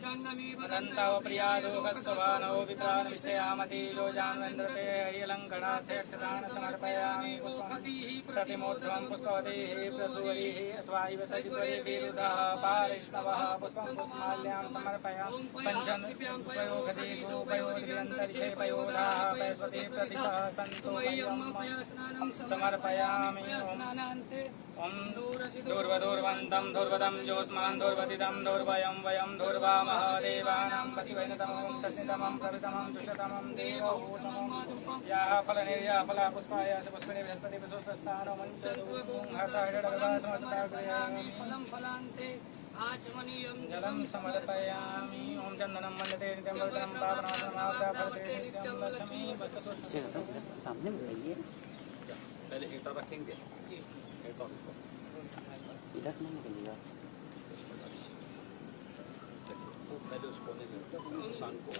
अनन्ताव प्रियादोकस्तवानो विप्राणविष्टयामति यो जानवेन्द्रते हरियलङ्कणाध्यक्षदान समर्पयामि पुष्पं प्रतिमूर्ध्वं पुष्पवतीः प्रसूरिः अस्वायव सजित्वरिभिरुदः पारिष्णवः पुष्पं पुष्पमाल्यां समर्पयामि पञ्चमोपयोगति गोपयोगिरन्तरिषेपयोधाः पैस्वती प्रतिशः सन्तु समर्पयामि ॐ दूर्वदूर्वन्तं दूर्वदं ज्योत्स्मान् दूर्वदिदं दूर्वयं वयं दूर्वामः देवानां वसिवैनतमं सस्नितमं प्रवितमं दुष्टतमं देवभूतमं याः फलनिर्याः फला पुष्पाय पुष्पिणी बृहस्पति पुष्पस्थानो जलं समर्पयामि ॐ चन्दनं वन्दते नित्यं पवित्रं पावनासनावताफलते नित्यं लक्ष्मी वसतु सामने में रहिए पहले ईंटा रखेंगे इधर से नहीं निकलिएगा पहले उस कोने में इंसान को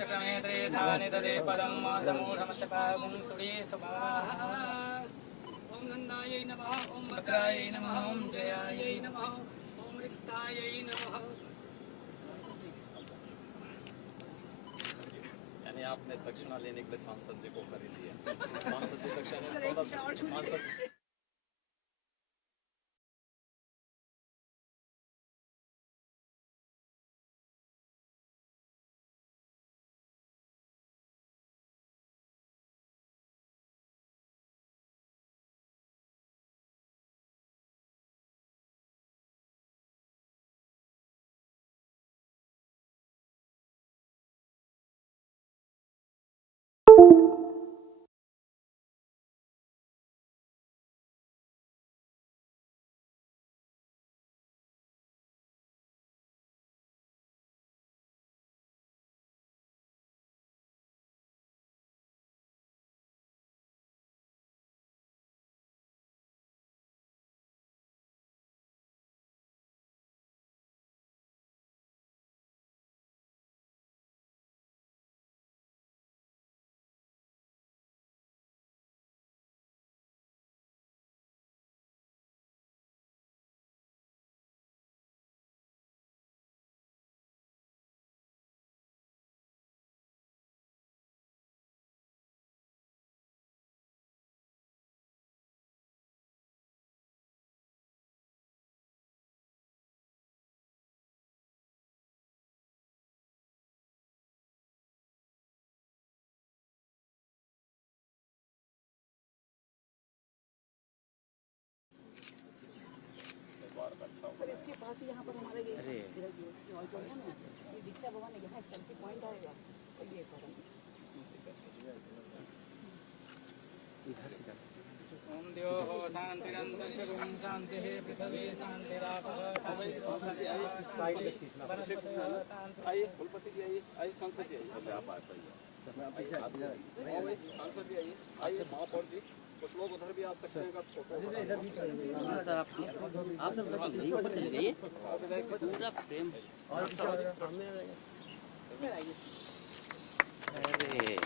चक्रमेत्रे धानि तदे पदं समूढमस्य पावं सुरे स्वाहा ॐ नन्दायै नमः ॐ भद्रायै नमः ॐ जयायै नमः ॐ रिक्तायै नमः। यानी आपने दक्षिणा लेने के लिए सांसद जी को खरीद लिया। सांसद जी दक्षिणा यहाँ पर हमारे दीक्षा भवन है, यहाँ सेल्फी पॉइंट आएगा तो ये इधर से ॐ द्योः शान्तिरन्तरिक्षं शान्तिः पृथिवी शान्तिरापः आइए कुलपति जी आइए आइए सांसद जी आइए सांसद जी आइए महापौर जी कुछ लोग उधर भी आ सकते हैं आप सब ऊपर चले जाइए पूरा फ्रेम अरे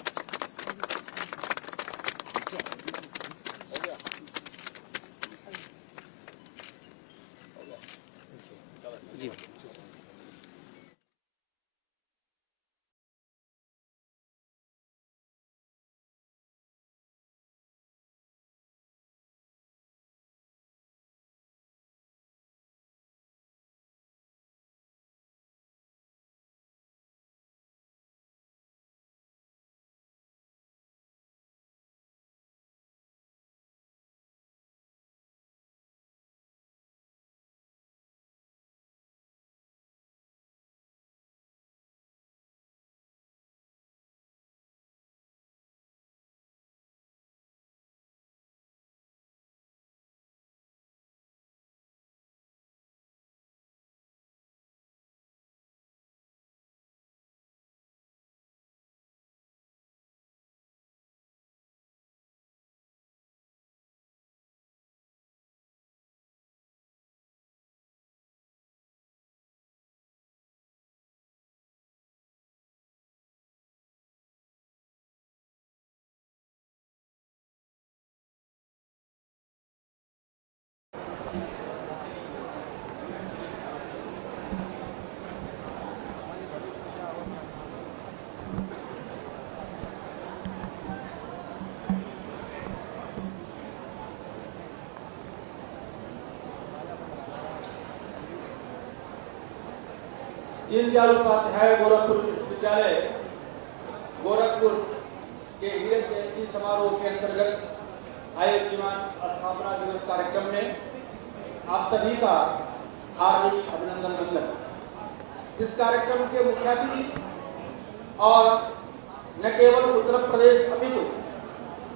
दीनदयाल उपाध्याय गोरखपुर विश्वविद्यालय गोरखपुर के हीरक जयंती समारोह के अंतर्गत आयोजित स्थापना दिवस कार्यक्रम में आप सभी का हार्दिक अभिनंदन मंगल। इस कार्यक्रम के मुख्य अतिथि और न केवल उत्तर प्रदेश अपितु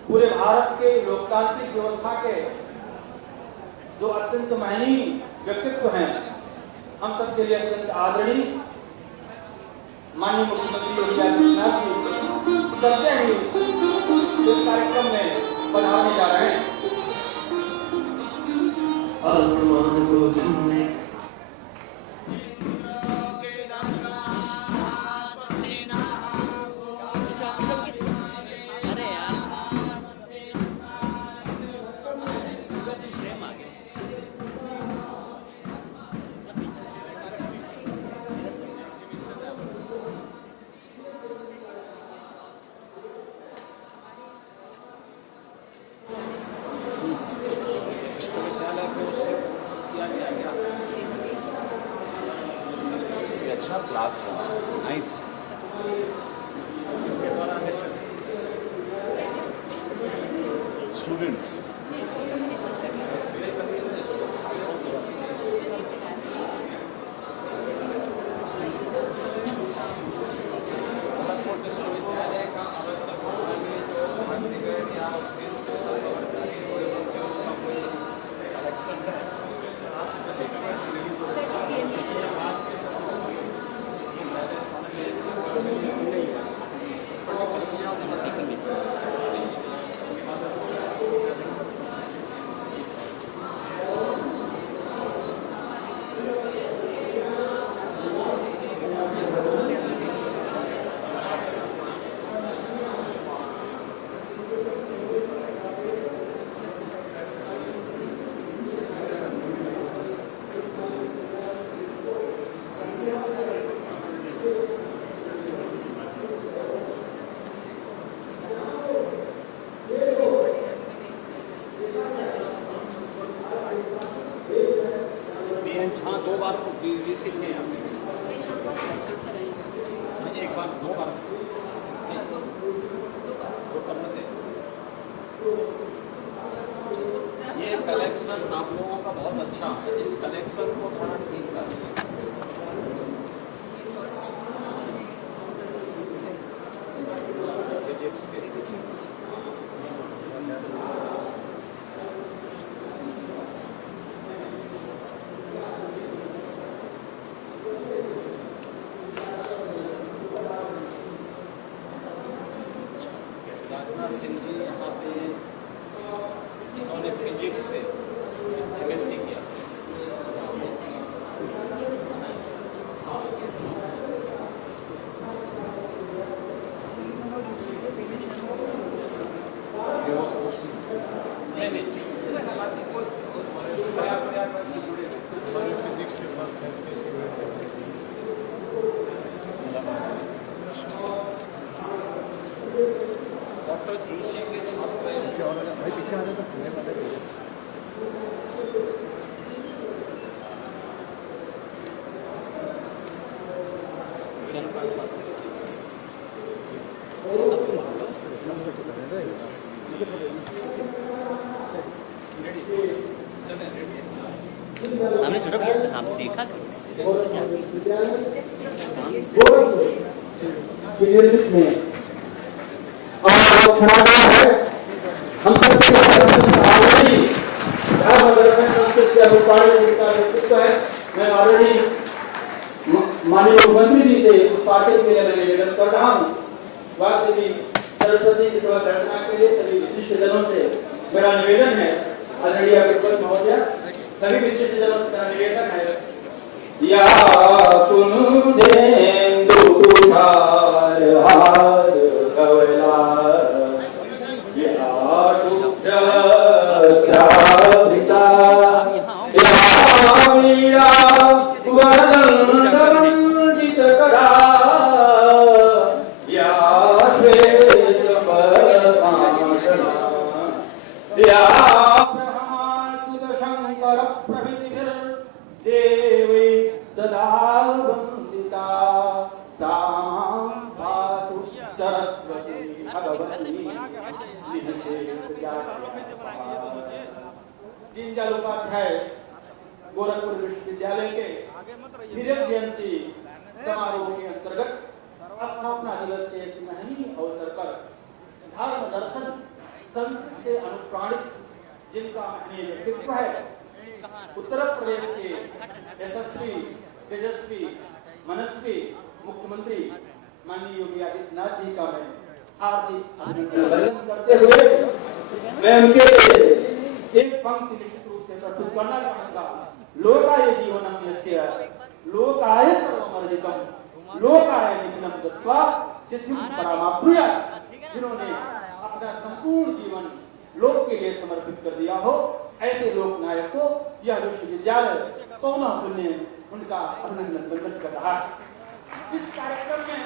पूरे भारत के लोकतांत्रिक व्यवस्था के जो अत्यंत महनीय व्यक्तित्व हैं, हम सबके लिए अत्यंत आदरणीय माननीय मुख्यमंत्री योगी आदित्यनाथ जी सत्य ही इस कार्यक्रम में पधारने जा रहे हैं। आसमान को छूने अच्छा क्लास नाइस। स्टूडेंट्स हाँ, 2 बार विजिट किए हैं। एक बार 2 बार ये कलेक्शन आप लोगों का बहुत अच्छा है। इस कलेक्शन को थोड़ा ठीक कर सिंह जी यहाँ पे इन्होंने फिजिक्स से एमएससी किया। डॉक्टर जोशी के छात्र हमने छोटा किया, हम देखा हम सबके मैं ऑलरेडी माननीय मुख्यमंत्री जी से उस पार्टी के लिए मैं निवेदन कर रहा हूँ। बात यदि सरस्वती की सेवा घटना के लिए सभी विशिष्ट जनों से मेरा निवेदन है, आदरणीय विद्वान महोदय, सभी विशिष्ट जनों से मेरा निवेदन है, या तुम देंदु तुषार हार कवला या शुभ्र स्त्रावृता या वीणा वरदंड वंदित करा या श्वेत पद्मासना या ब्रह्माच्युत शंकर प्रभृतिभिर्देवी सदा वंदिता विश्वविद्यालय दीनदयाल उपाध्याय गोरखपुर विश्वविद्यालय के हीरक जयंती समारोह के अंतर्गत स्थापना दिवस के इस महनीय अवसर पर धर्म दर्शन संस्कृत से अनुप्राणित जिनका महनीय व्यक्तित्व है, उत्तर प्रदेश के यशस्वी तेजस्वी मनस्वी मुख्यमंत्री माननीय योगी आदित्यनाथ जी का मैं हार्दिक अभिनंदन करते हुए मैं उनके एक पंक्ति निश्चित रूप से प्रस्तुत करना चाहूंगा। लोकाय जीवनम यस्य लोकाय सर्वमर्जितम लोकाय निखिलम दत्वा सिद्धिं परामाप्नुयात्। जिन्होंने अपना संपूर्ण जीवन लोक के लिए समर्पित कर दिया हो, ऐसे लोक नायक को यह विश्वविद्यालय पौना पुण्य उनका अभिनंदन बंदन कर रहा है। इस कार्यक्रम में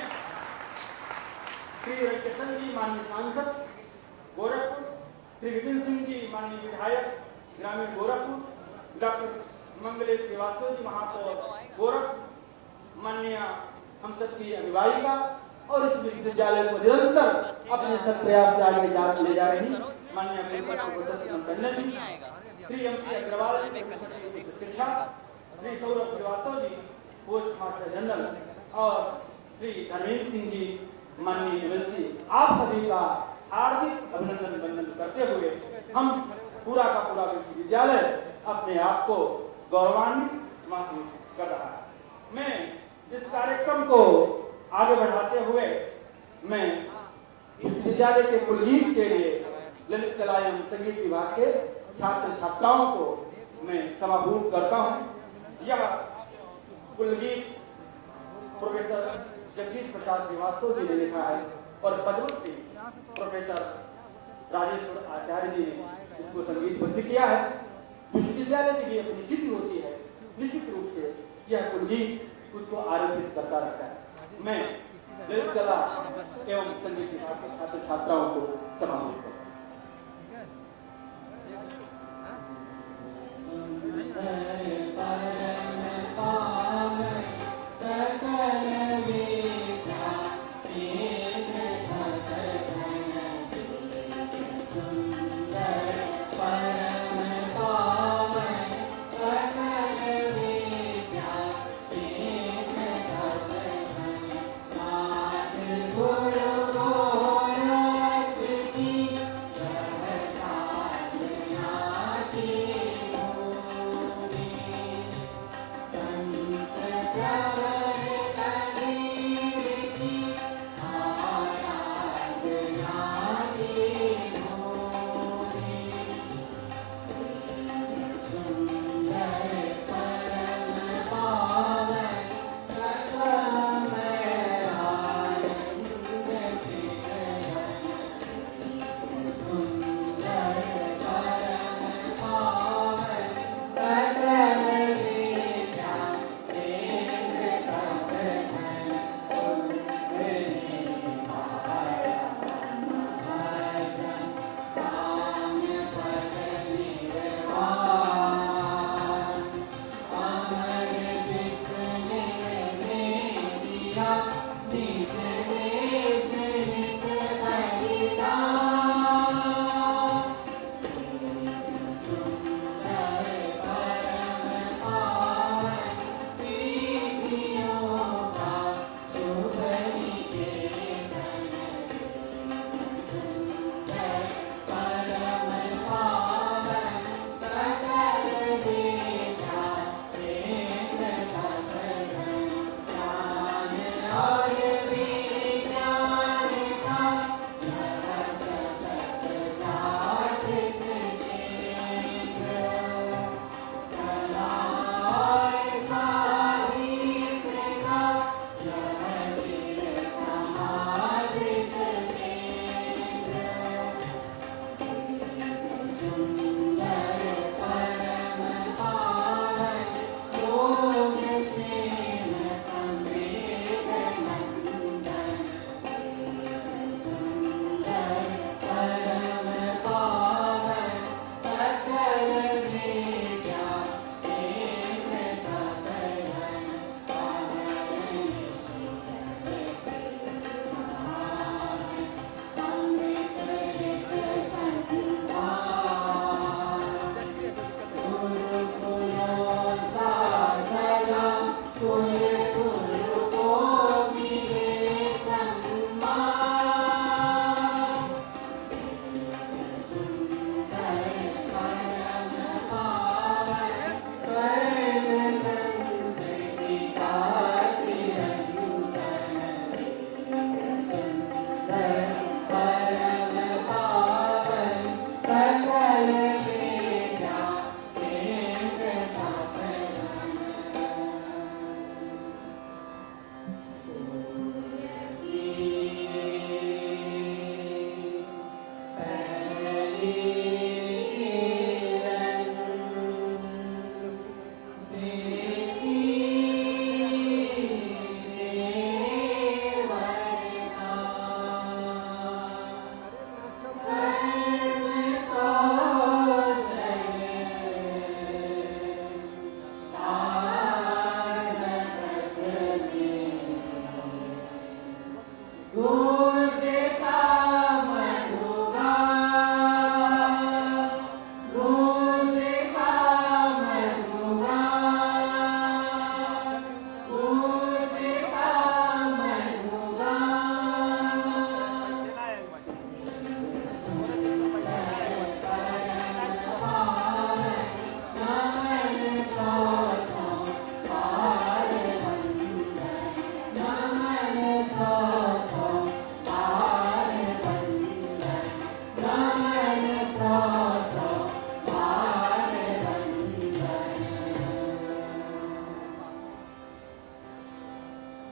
श्री रविकिशन जी माननीय सांसद गोरखपुर, श्री विपिन सिंह जी माननीय विधायक ग्रामीण गोरखपुर, डॉक्टर मंगलेश श्रीवास्तव जी महापौर गोरखपुर, माननीय हम सबकी अभिभाविका और इस विश्वविद्यालय को निरंतर अपने सब प्रयास से आगे ले जा रही माननीय टंडन जी, श्री एम.पी. अग्रवाल शिक्षा, Shri Saurabh Srivastava ji post master general और श्री धर्मेंद्र सिंह जी माननीय एमएलसी, आप सभी का हार्दिक अभिनंदन वंदन करते हुए हम पूरा का पूरा विश्वविद्यालय अपने आप को गौरवान्वित महसूस कर रहा है। मैं इस कार्यक्रम को आगे बढ़ाते हुए मैं विश्वविद्यालय के कुलगीत के लिए ललित कला एवं संगीत विभाग के छात्र छात्राओं को मैं समाभूत करता हूं। यह कुलगीत प्रोफेसर जगदीश प्रसाद श्रीवास्तव जी ने लिखा है और पद्मश्री प्रोफेसर राजेश्वर आचार्य जी ने इसको संगीतबद्ध किया है। विश्वविद्यालय की भी अपनी चिट्ठी होती है, निश्चित रूप से यह कुलगीत उसको आरोपित करता रहता है। मैं ललित कला एवं संगीत विभाग के छात्र छात्राओं को समाप्त करता हूं।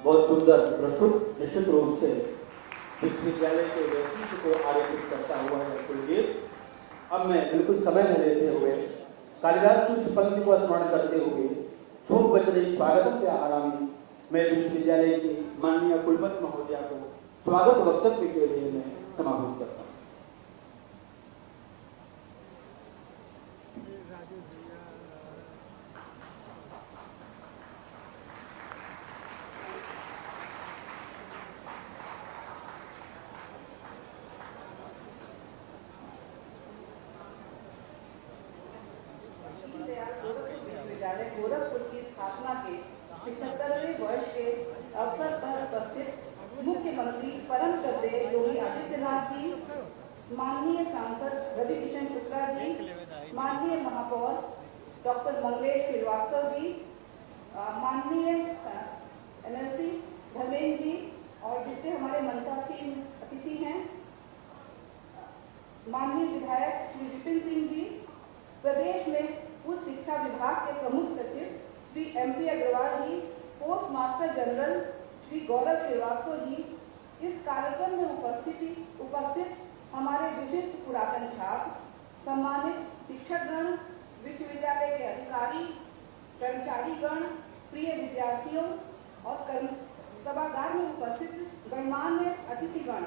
बहुत सुंदर प्रस्तुत निश्चित रूप से विश्वविद्यालय के व्यक्तित्व को आरेखित करता हुआ है कुलदीप। अब मैं बिल्कुल समय न लेते हुए कालिदास की उस पंक्ति को स्मरण करते हुए शोक बचने स्वागत के आगामी मैं विश्वविद्यालय की माननीय कुलपति महोदया को स्वागत वक्तव्य के लिए मैं समाहित करता हूँ। विश्वविद्यालय गोरखपुर की स्थापना के 75वें वर्ष के अवसर पर उपस्थित मुख्यमंत्री परम श्रद्धेय योगी आदित्यनाथ जी, माननीय सांसद रवि किशन शुक्ला जी, माननीय महापौर डॉक्टर मंगलेश श्रीवास्तव जी, माननीय एमएलसी धर्मेंद्र जी और जितने हमारे मंत्रासीन अतिथि हैं, माननीय विधायक श्री विपिन सिंह जी, प्रदेश में उच्च शिक्षा विभाग के प्रमुख सचिव Shri MP Agarwal ji, post master general Shri Gaurav Srivastava जी, इस कार्यक्रम में उपस्थित हमारे विशिष्ट पुरातन छात्र, सम्मानित शिक्षकगण, विश्वविद्यालय के अधिकारी, कर्मचारीगण, प्रिय विद्यार्थियों और सभागार में उपस्थित गणमान्य अतिथिगण,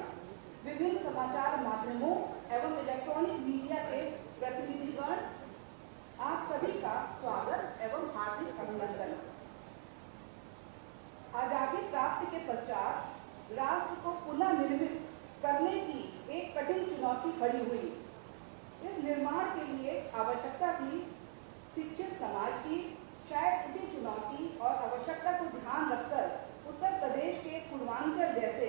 विभिन्न समाचार माध्यमों एवं इलेक्ट्रॉनिक मीडिया के प्रतिनिधिगण, आप सभी का स्वागत एवं हार्दिक अभिनंदन। आजादी प्राप्ति के पश्चात राष्ट्र को पुनः निर्मित करने की एक कठिन चुनौती खड़ी हुई। इस निर्माण के लिए आवश्यकता थी शिक्षित समाज की। शायद इसी चुनौती और आवश्यकता को ध्यान रखकर उत्तर प्रदेश के पूर्वांचल जैसे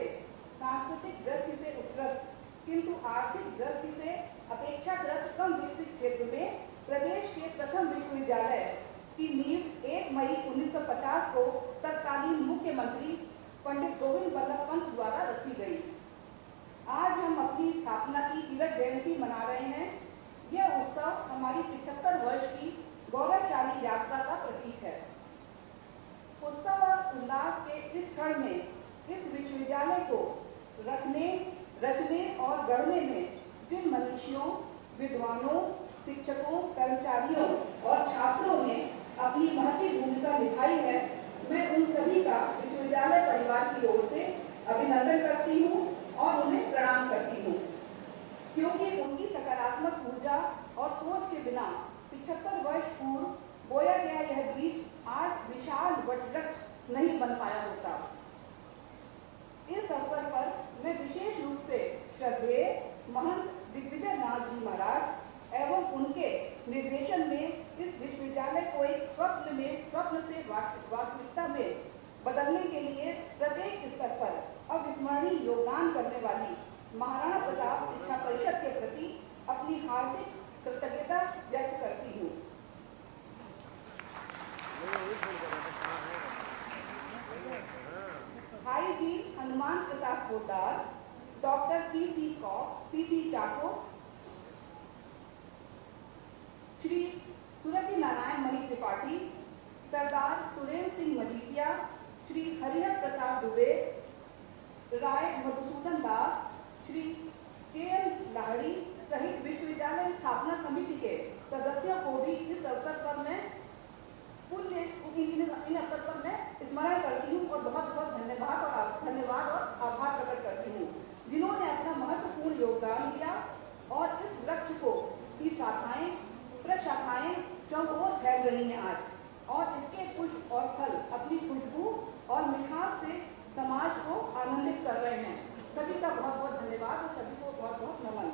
सांस्कृतिक दृष्टि से उत्कृष्ट किंतु आर्थिक दृष्टि से अपेक्षाकृत कम विकसित क्षेत्र में प्रदेश के प्रथम विश्वविद्यालय की नींव 1 मई 1950 को तत्कालीन मुख्यमंत्री पंडित गोविंद बल्लभ पंत द्वारा रखी गई। आज हम अपनी स्थापना की तिलक जयंती मना रहे हैं। यह उत्सव हमारी 75 वर्ष की गौरवशाली यात्रा का प्रतीक है। उत्सव और उल्लास के इस क्षण में इस विश्वविद्यालय को रखने, रचने और गढ़ने में जिन मनीषियों, विद्वानों, शिक्षकों, कर्मचारियों और छात्रों ने अपनी महती भूमिका निभाई है, मैं उन सभी का विश्वविद्यालय परिवार की ओर से अभिनंदन करती हूँ और उन्हें प्रणाम करती हूँ, क्योंकि उनकी सकारात्मक ऊर्जा और सोच के बिना 75 वर्ष पूर्व बोया गया यह बीज आज विशाल वटवृक्ष नहीं बन पाया होता। इस अवसर पर मैं विशेष रूप से श्रद्धेय महंत दिग्विजय नाथ जी महाराज एवं उनके निर्देशन में इस विश्वविद्यालय को एक स्वप्न से वास्तविकता में बदलने के लिए प्रत्येक स्तर पर अविस्मरणीय योगदान करने वाली महाराणा प्रताप शिक्षा परिषद के प्रति अपनी हार्दिक कृतज्ञता व्यक्त करती हूँ। भाई जी हनुमान प्रसाद पोद्दार, डॉक्टर PC चाको, श्री सुरति नारायण मणि त्रिपाठी, सरदार सुरेंद्र सिंह मजीठिया, श्री हरिहर प्रसाद दुबे, राय मधुसूदन दास, श्री KM लाहड़ी सहित विश्वविद्यालय स्थापना समिति के सदस्यों को भी इस अवसर पर मैं इन अवसर पर मैं स्मरण करती हूँ और बहुत बहुत धन्यवाद और आभार प्रकट करती हूँ, जिन्होंने अपना महत्वपूर्ण योगदान दिया और इस वृक्ष को की शाखाएं प्रशाखाएं चौकोर फैल रही हैं आज, और इसके पुष्प और फल अपनी खुशबू और मिठास से समाज को आनंदित कर रहे हैं। सभी का बहुत बहुत धन्यवाद और सभी को बहुत बहुत नमन।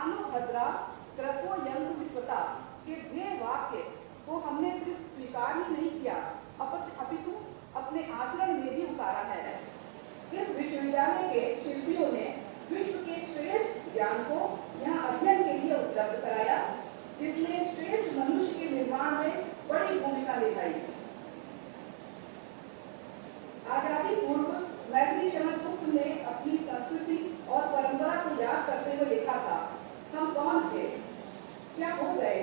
आनो भद्रा कृतो यंग विश्वता के ध्येय वाक्य को हमने सिर्फ स्वीकार ही नहीं किया, अपितु अपने आचरण में भी उतारा है। इस विश्वविद्यालय के शिल्पियों ने विश्व के श्रेष्ठ ज्ञान को यहाँ अध्ययन के लिए उपलब्ध कराया, जिसने श्रेष्ठ मनुष्य के निर्माण में बड़ी भूमिका निभाई। आजादी पूर्व मैथिली चरण गुप्त ने गए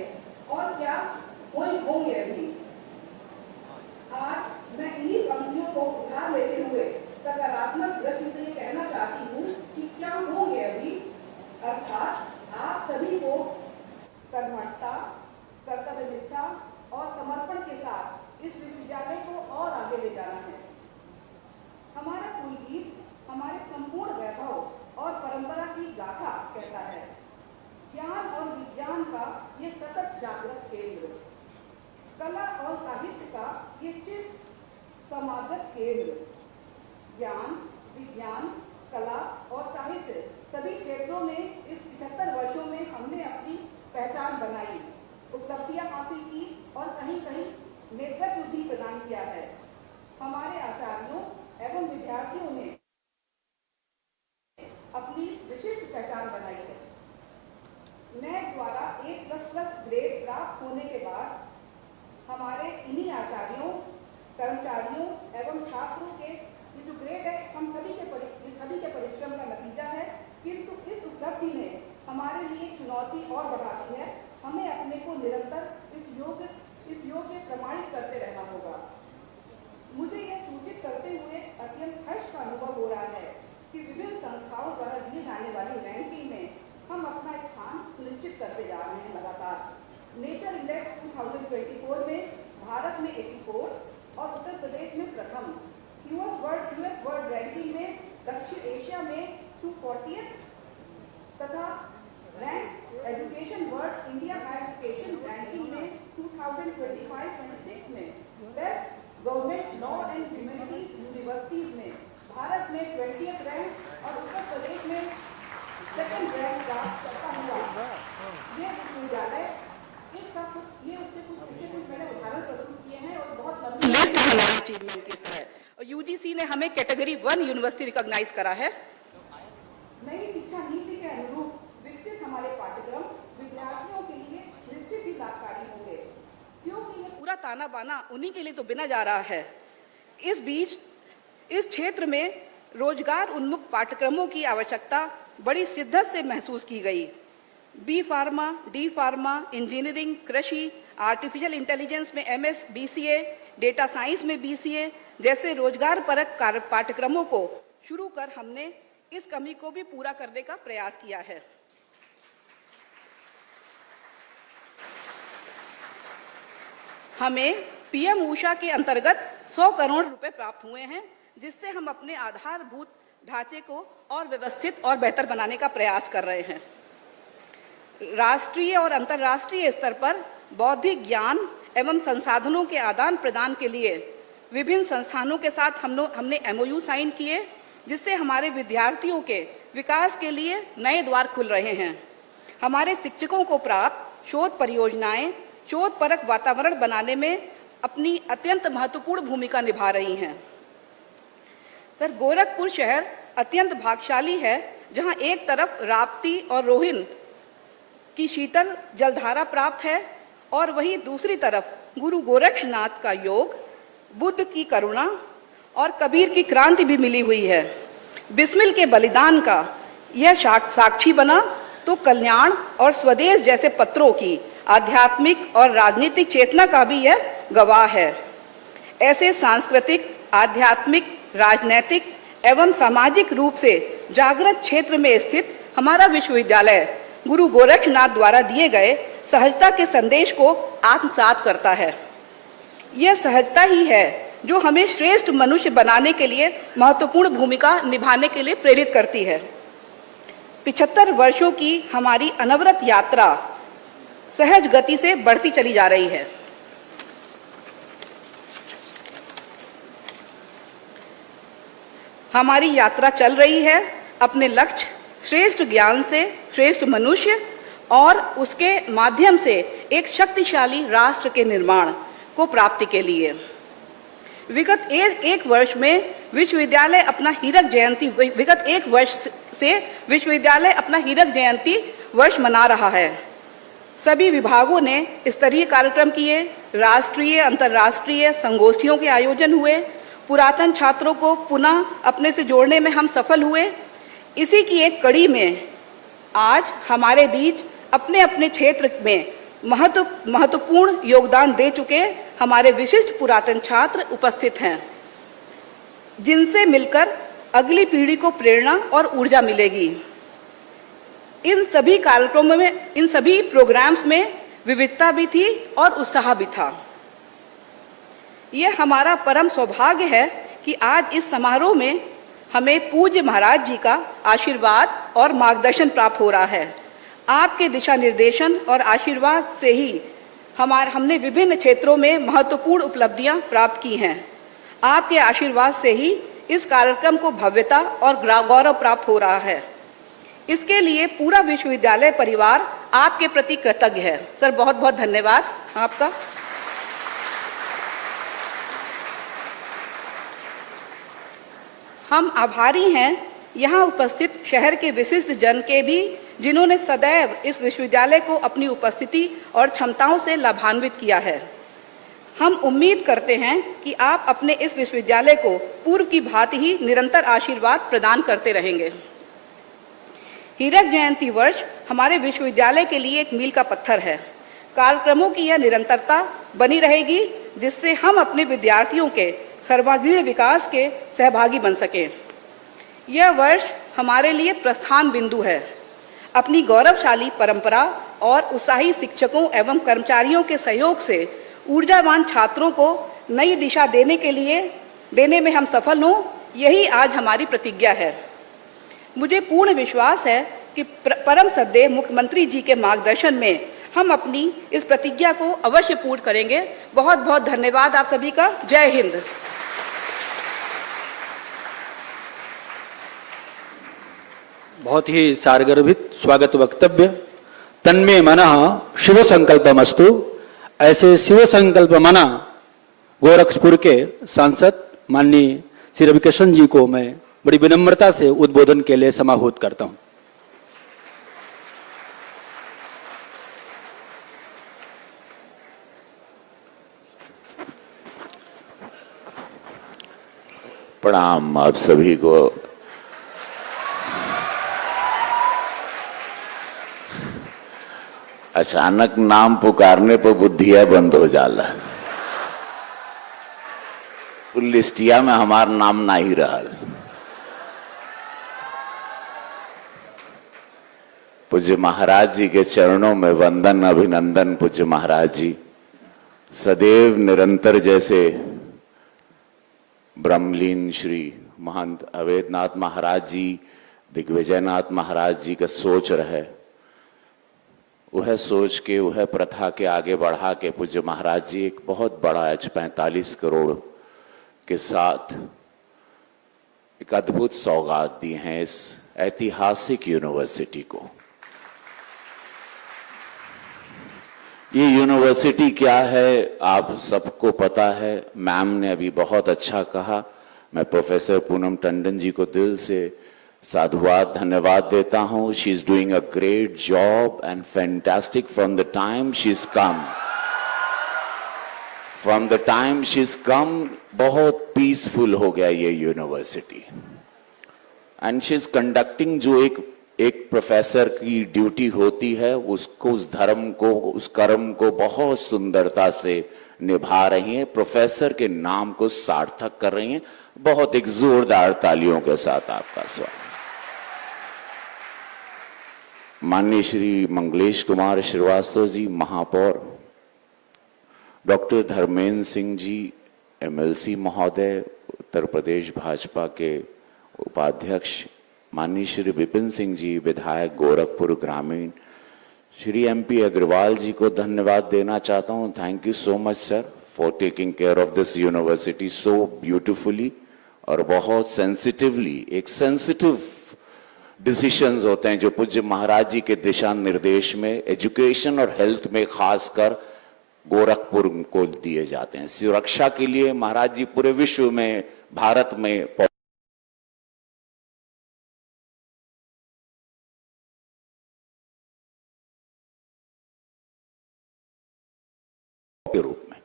और क्या होंगे अभी। आज मैं इन्हीं पंक्तियों को उधार लेते हुए सकारात्मक दृष्टि से कहना चाहती हूँ कि क्या होंगे अभी, अर्थात आप सभी को कर्मठता, कर्तव्यनिष्ठा और समर्पण के साथ इस विश्वविद्यालय को और आगे ले जाना है। हमारा कुलगीत हमारे संपूर्ण वैभव और परंपरा की गाथा कहता है, ज्ञान और विज्ञान का ये सतत जागृत केंद्र, कला और साहित्य का ये चिर समागत केंद्र। ज्ञान, विज्ञान, कला और साहित्य सभी क्षेत्रों में इस 75 वर्षों में हमने अपनी पहचान बनाई, उपलब्धियां हासिल की और कहीं कहीं नेतृत्व भी प्रदान किया है। हमारे आचार्यों एवं विद्यार्थियों ने अपनी विशिष्ट पहचान बनाई है। नैक द्वारा A++ ग्रेड प्राप्त होने के बाद हमारे इन्हीं आचार्यों, कर्मचारियों एवं छात्रों के ये जो ग्रेड है हम सभी के परिश्रम का नतीजा है, किंतु इस उपलब्धि ने हमारे लिए चुनौती और बढ़ाती है। हमें अपने को निरंतर इस योग्य प्रमाणित करते रहना होगा। मुझे यह सूचित करते हुए अत्यंत हर्ष का अनुभव हो रहा है कि विभिन्न संस्थाओं द्वारा दी जाने वाली रैंकिंग में हम अपना स्थान सुनिश्चित करते जा रहे हैं लगातार। नेचर इंडेक्स 2024 में भारत में 84 और उत्तर प्रदेश में प्रथम, यूएस वर्ल्ड रैंकिंग में दक्षिण एशिया में 240 तथा rank education world India higher education ranking में 2025-26 में best government law and humanities universities में भारत में 20th रैंक और उत्तर प्रदेश में 2nd रैंक प्राप्त करता हुआ ये विश्वविद्यालय इसके कुछ मैंने उदाहरण प्रस्तुत किए हैं और बहुत लंबी लिस्ट है हमारी अचीवमेंट की तरह। और यूजीसी ने हमें कैटेगरी 1 यूनिवर्सिटी रिकॉग्नाइज करा है। नई शिक्षा नीति के अनुरूप विकसित हमारे पाठ्यक्रम विद्यार्थियों के लिए निश्चित ही लाभकारी होंगे, क्योंकि ये पूरा ताना बाना उन्हीं के लिए तो बिना जा रहा है। इस बीच इस क्षेत्र में रोजगार उन्मुख पाठ्यक्रमों की आवश्यकता बड़ी शिद्दत से महसूस की गई। B pharma, D pharma, engineering, कृषि, आर्टिफिशियल इंटेलिजेंस में MS, BCA, डेटा साइंस में BCA जैसे रोजगार परक पाठ्यक्रमों को शुरू कर हमने इस कमी को भी पूरा करने का प्रयास किया है। हमें PM ऊषा के अंतर्गत 100 करोड़ रुपए प्राप्त हुए हैं, जिससे हम अपने आधारभूत ढांचे को और व्यवस्थित और बेहतर बनाने का प्रयास कर रहे हैं। राष्ट्रीय और अंतर्राष्ट्रीय स्तर पर बौद्धिक ज्ञान एवं संसाधनों के आदान प्रदान के लिए विभिन्न संस्थानों के साथ हमने MOU साइन किए, जिससे हमारे विद्यार्थियों के विकास के लिए नए द्वार खुल रहे हैं। हमारे शिक्षकों को प्राप्त शोध परियोजनाएं शोध परक वातावरण बनाने में अपनी अत्यंत महत्वपूर्ण भूमिका निभा रही हैं। सर, गोरखपुर शहर अत्यंत भाग्यशाली है, जहां एक तरफ राप्ती और रोहिन की शीतल जलधारा प्राप्त है और वहीं दूसरी तरफ गुरु गोरक्षनाथ का योग, बुद्ध की करुणा और कबीर की क्रांति भी मिली हुई है। बिस्मिल के बलिदान का यह साक्षी बना तो कल्याण और स्वदेश जैसे पत्रों की आध्यात्मिक और राजनीतिक चेतना का भी यह गवाह है। ऐसे सांस्कृतिक, आध्यात्मिक, राजनैतिक एवं सामाजिक रूप से जागृत क्षेत्र में स्थित हमारा विश्वविद्यालय गुरु गोरक्षनाथ द्वारा दिए गए सहजता के संदेश को आत्मसात करता है। यह सहजता ही है जो हमें श्रेष्ठ मनुष्य बनाने के लिए महत्वपूर्ण भूमिका निभाने के लिए प्रेरित करती है। 75 वर्षों की हमारी अनवरत यात्रा सहज गति से बढ़ती चली जा रही है। हमारी यात्रा चल रही है अपने लक्ष्य श्रेष्ठ ज्ञान से श्रेष्ठ मनुष्य और उसके माध्यम से एक शक्तिशाली राष्ट्र के निर्माण को प्राप्ति के लिए। विगत एक वर्ष में विश्वविद्यालय अपना हीरक जयंती वर्ष मना रहा है। सभी विभागों ने स्तरीय कार्यक्रम किए, राष्ट्रीय अंतर्राष्ट्रीय संगोष्ठियों के आयोजन हुए, पुरातन छात्रों को पुनः अपने से जोड़ने में हम सफल हुए। इसी की एक कड़ी में आज हमारे बीच अपने अपने क्षेत्र में महत्वपूर्ण योगदान दे चुके हमारे विशिष्ट पुरातन छात्र उपस्थित हैं, जिनसे मिलकर अगली पीढ़ी को प्रेरणा और ऊर्जा मिलेगी। इन सभी प्रोग्राम्स में विविधता भी थी और उत्साह भी था। यह हमारा परम सौभाग्य है कि आज इस समारोह में हमें पूज्य महाराज जी का आशीर्वाद और मार्गदर्शन प्राप्त हो रहा है। आपके दिशा निर्देशन और आशीर्वाद से ही हमने विभिन्न क्षेत्रों में महत्वपूर्ण उपलब्धियां प्राप्त की हैं। आपके आशीर्वाद से ही इस कार्यक्रम को भव्यता और गौरव प्राप्त हो रहा है। इसके लिए पूरा विश्वविद्यालय परिवार आपके प्रति कृतज्ञ है। सर, बहुत बहुत धन्यवाद आपका। हम आभारी हैं यहाँ उपस्थित शहर के विशिष्ट जन के भी, जिन्होंने सदैव इस विश्वविद्यालय को अपनी उपस्थिति और क्षमताओं से लाभान्वित किया है। हम उम्मीद करते हैं कि आप अपने इस विश्वविद्यालय को पूर्व की भांति ही निरंतर आशीर्वाद प्रदान करते रहेंगे। हीरक जयंती वर्ष हमारे विश्वविद्यालय के लिए एक मील का पत्थर है। कार्यक्रमों की यह निरंतरता बनी रहेगी, जिससे हम अपने विद्यार्थियों के सर्वांगीण विकास के सहभागी बन सकें। यह वर्ष हमारे लिए प्रस्थान बिंदु है। अपनी गौरवशाली परंपरा और उत्साही शिक्षकों एवं कर्मचारियों के सहयोग से ऊर्जावान छात्रों को नई दिशा देने में हम सफल हों, यही आज हमारी प्रतिज्ञा है। मुझे पूर्ण विश्वास है कि परम श्रद्धेय मुख्यमंत्री जी के मार्गदर्शन में हम अपनी इस प्रतिज्ञा को अवश्य पूर्ण करेंगे। बहुत बहुत धन्यवाद आप सभी का। जय हिंद। बहुत ही सारगर्भित स्वागत वक्तव्य। तन्मे मनः शिव संकल्पमस्तु। ऐसे शिव संकल्प मना गोरखपुर के सांसद माननीय श्री रविकिशन जी को मैं बड़ी विनम्रता से उद्बोधन के लिए समाहूत करता हूं। प्रणाम आप सभी को। अचानक नाम पुकारने पर बुद्धिया बंद हो जाला। लिस्टिया में हमार नाम ना ही रहा। पूज्य महाराज जी के चरणों में वंदन अभिनंदन। पूज्य महाराज जी सदैव निरंतर जैसे ब्रह्मलीन श्री महंत अवैधनाथ महाराज जी, दिग्विजयनाथ महाराज जी का सोच रहे, वह सोच के वह प्रथा के आगे बढ़ा के पूज्य महाराज जी एक बहुत बड़ा 45 करोड़ के साथ एक अद्भुत सौगात दी हैं इस ऐतिहासिक यूनिवर्सिटी को। ये यूनिवर्सिटी क्या है आप सबको पता है। मैम ने अभी बहुत अच्छा कहा। मैं प्रोफेसर पूनम टंडन जी को दिल से साधुवाद धन्यवाद देता हूं। She is doing a great job and fantastic from the time she is come. From the time she is come बहुत पीसफुल हो गया ये university. And she is conducting जो एक प्रोफेसर की ड्यूटी होती है, उसको, उस धर्म को, उस कर्म को बहुत सुंदरता से निभा रही हैं। प्रोफेसर के नाम को सार्थक कर रही हैं। बहुत एक जोरदार तालियों के साथ आपका स्वागत। माननीय श्री मंगलेश कुमार श्रीवास्तव जी महापौर, डॉक्टर धर्मेंद्र सिंह जी एमएलसी महोदय, उत्तर प्रदेश भाजपा के उपाध्यक्ष, माननीय श्री विपिन सिंह जी विधायक गोरखपुर ग्रामीण, श्री एमपी अग्रवाल जी को धन्यवाद देना चाहता हूं। Thank you so much sir for taking care of this university so beautifully और बहुत सेंसिटिवली। एक सेंसिटिव डिसीजंस होते हैं जो पूज्य महाराज जी के दिशा निर्देश में एजुकेशन और हेल्थ में खासकर गोरखपुर को दिए जाते हैं। सुरक्षा के लिए महाराज जी पूरे विश्व में, भारत में के रूप में,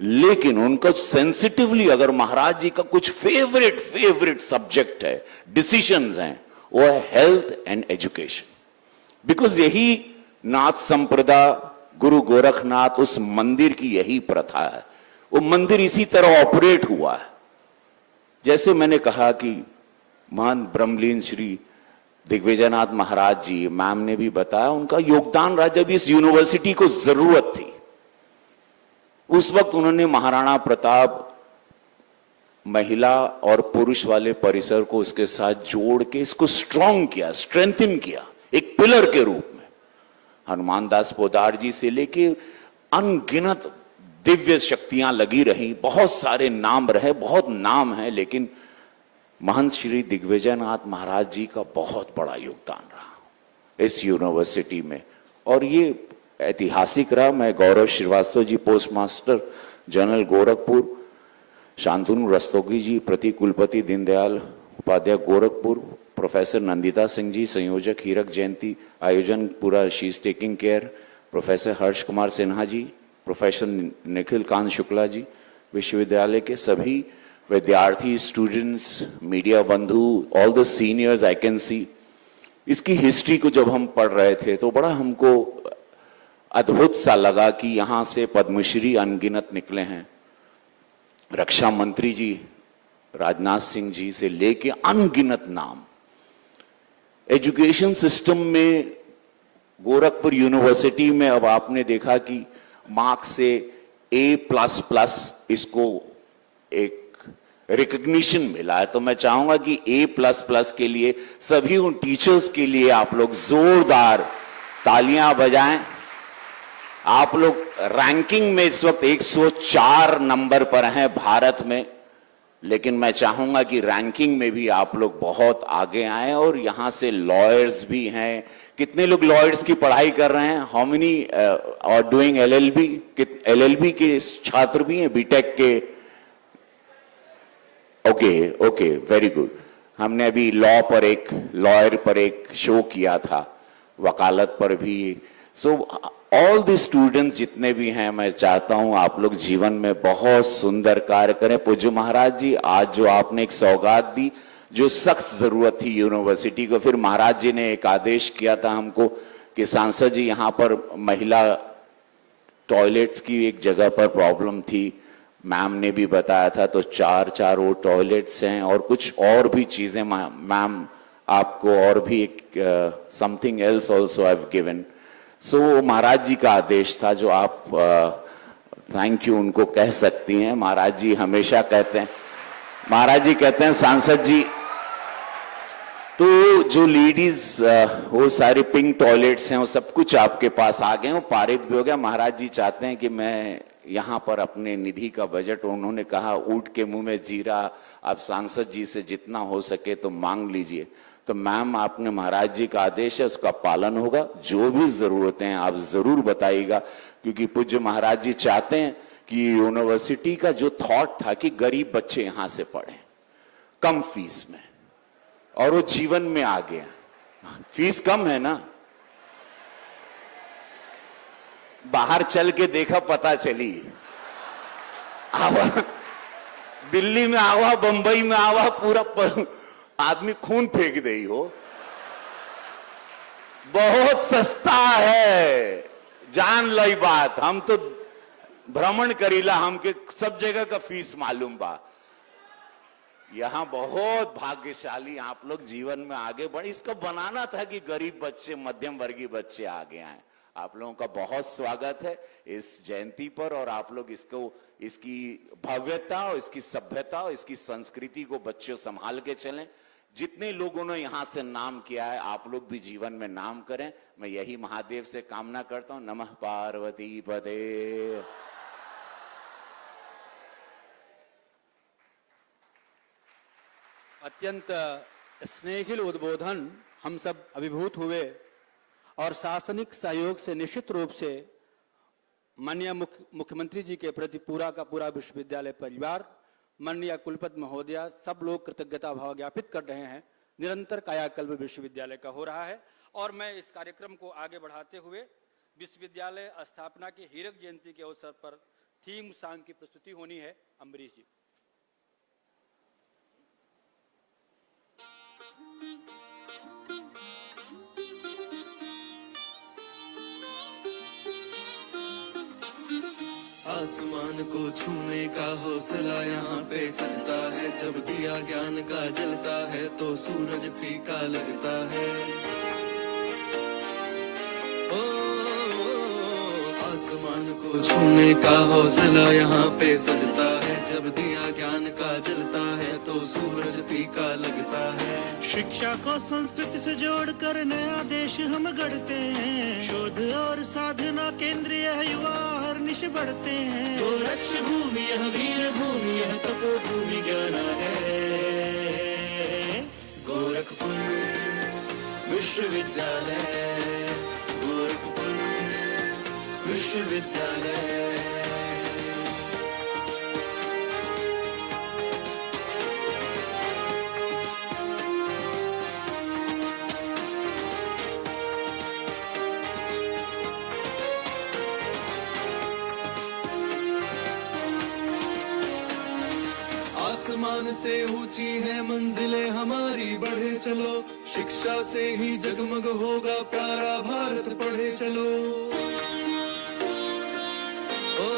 लेकिन उनको सेंसिटिवली अगर महाराज जी का कुछ फेवरेट सब्जेक्ट है, डिसीजंस हैं, वो है हेल्थ एंड एजुकेशन। बिकॉज यही नाथ संप्रदाय, गुरु गोरखनाथ, उस मंदिर की यही प्रथा है। वो मंदिर इसी तरह ऑपरेट हुआ है। जैसे मैंने कहा कि महंत ब्रह्मलीन श्री दिग्विजयनाथ महाराज जी, मैम ने भी बताया, उनका योगदान रहा। जब इस यूनिवर्सिटी को जरूरत थी, उस वक्त उन्होंने महाराणा प्रताप महिला और पुरुष वाले परिसर को उसके साथ जोड़ के इसको स्ट्रांग किया, स्ट्रेंथन किया, एक पिलर के रूप में। हनुमान दास पोदार जी से लेके अनगिनत दिव्य शक्तियां लगी रही, बहुत सारे नाम रहे, बहुत नाम है, लेकिन महंत श्री दिग्विजयनाथ महाराज जी का बहुत बड़ा योगदान रहा इस यूनिवर्सिटी में, और ये ऐतिहासिक रहा। मैं Gaurav Srivastava ji, post master general Gorakhpur, Shantanu Rastogi ji, प्रति कुलपति दीनदयाल उपाध्याय गोरखपुर, प्रोफेसर नंदिता सिंह जी, संयोजक हीरक जयंती, आयोजन पूरा she is taking care, professor Harsh Kumar Sinha ji, professor Nikhil Kant Shukla ji, विश्वविद्यालय के सभी विद्यार्थी, स्टूडेंट्स, मीडिया बंधु, all the seniors I can see. इसकी हिस्ट्री को जब हम पढ़ रहे थे तो बड़ा हमको अद्भुत सा लगा कि यहां से पद्मश्री अनगिनत निकले हैं। रक्षा मंत्री जी राजनाथ सिंह जी से लेके अनगिनत नाम। एजुकेशन सिस्टम में गोरखपुर यूनिवर्सिटी में अब आपने देखा कि मार्क्स से A++ इसको एक रिकग्निशन मिला है। तो मैं चाहूंगा कि A++ के लिए सभी उन टीचर्स के लिए आप लोग जोरदार तालियां बजाएं। आप लोग रैंकिंग में इस वक्त 104 नंबर पर हैं भारत में, लेकिन मैं चाहूंगा कि रैंकिंग में भी आप लोग बहुत आगे आए। और यहां से लॉयर्स भी हैं। कितने लोग लॉयर्स की पढ़ाई कर रहे हैं? हाउ मेनी और डूइंग LLB? LLB के छात्र भी हैं, बीटेक के? Okay, very good. हमने अभी लॉयर पर एक शो किया था, वकालत पर भी। सो ऑल द स्टूडेंट्स जितने भी हैं, मैं चाहता हूं आप लोग जीवन में बहुत सुंदर कार्य करें। पूज्य महाराज जी, आज जो आपने एक सौगात दी, जो सख्त जरूरत थी यूनिवर्सिटी को, फिर महाराज जी ने एक आदेश किया था हमको कि सांसद जी यहां पर महिला टॉयलेट्स की एक जगह पर प्रॉब्लम थी, मैम ने भी बताया था, तो चार वो टॉयलेट्स हैं और कुछ और भी चीजें मैम आपको और भी एक something else also I have given. So Maharaj ji का आदेश था, जो आप थैंक यू उनको कह सकती हैं। महाराज जी हमेशा कहते हैं, महाराज जी कहते हैं सांसद जी, तो जो लेडीज वो सारे पिंक टॉयलेट्स हैं वो सब कुछ आपके पास आ गए, वो पारित भी हो गया। महाराज जी चाहते हैं कि मैं यहां पर अपने निधि का बजट, उन्होंने कहा ऊंट के मुंह में जीरा, आप सांसद जी से जितना हो सके तो मांग लीजिए। तो मैम, आपने महाराज जी का आदेश है, उसका पालन होगा। जो भी जरूरतें हैं आप जरूर बताइएगा, क्योंकि पूज्य महाराज जी चाहते हैं कि यूनिवर्सिटी का जो थॉट था कि गरीब बच्चे यहां से पढ़ें कम फीस में, और वो जीवन में आ गया। फीस कम है ना, बाहर चल के देखा पता चली। आवा दिल्ली में आवा, बंबई में आवा, पूरा आदमी खून फेंक दे हो। बहुत सस्ता है, जान ली बात। हम तो भ्रमण करीला, हमके सब जगह का फीस मालूम बा। यहां बहुत भाग्यशाली आप लोग जीवन में आगे बढ़े। इसको बनाना था कि गरीब बच्चे, मध्यम वर्गीय बच्चे आगे आए। आप लोगों का बहुत स्वागत है इस जयंती पर, और आप लोग इसको, इसकी भव्यता और इसकी सभ्यता और इसकी संस्कृति को बच्चों संभाल के चलें। जितने लोगों ने यहां से नाम किया है, आप लोग भी जीवन में नाम करें। मैं यही महादेव से कामना करता हूं। नमः पार्वती पते। अत्यंत स्नेहिल उद्बोधन हम सब अभिभूत हुए, और शासनिक सहयोग से निश्चित रूप से माननीय मुख्यमंत्री जी के प्रति पूरा का पूरा विश्वविद्यालय परिवार, माननीय कुलपति महोदया, सब लोग कृतज्ञता भाव ज्ञापित कर रहे हैं। निरंतर कायाकल्प विश्वविद्यालय का हो रहा है। और मैं इस कार्यक्रम को आगे बढ़ाते हुए विश्वविद्यालय स्थापना की हीरक जयंती के अवसर पर थीम सॉन्ग की प्रस्तुति होनी है। अम्बरीश जी। आसमान को छूने का हौसला यहाँ पे सजता है, जब दिया ज्ञान का जलता है तो सूरज फीका लगता है। ओ, आसमान को छूने का हौसला यहाँ पे सजता है, जब दिया ज्ञान का जलता है तो सूरज फीका लगता है। शिक्षा को संस्कृति से जोड़कर नया देश हम गढ़ते हैं, शोध और साधना केंद्रीय युवा हरनिश बढ़ते हैं। गोरक्ष भूमि यह वीर भूमि यह तपो भूमि ज्ञानालय, गोरखपुर विश्वविद्यालय, गोरखपुर विश्वविद्यालय। आसमान से ऊंची है मंजिलें हमारी, बढ़े चलो शिक्षा से ही जगमग होगा प्यारा भारत, पढ़े चलो। ओ,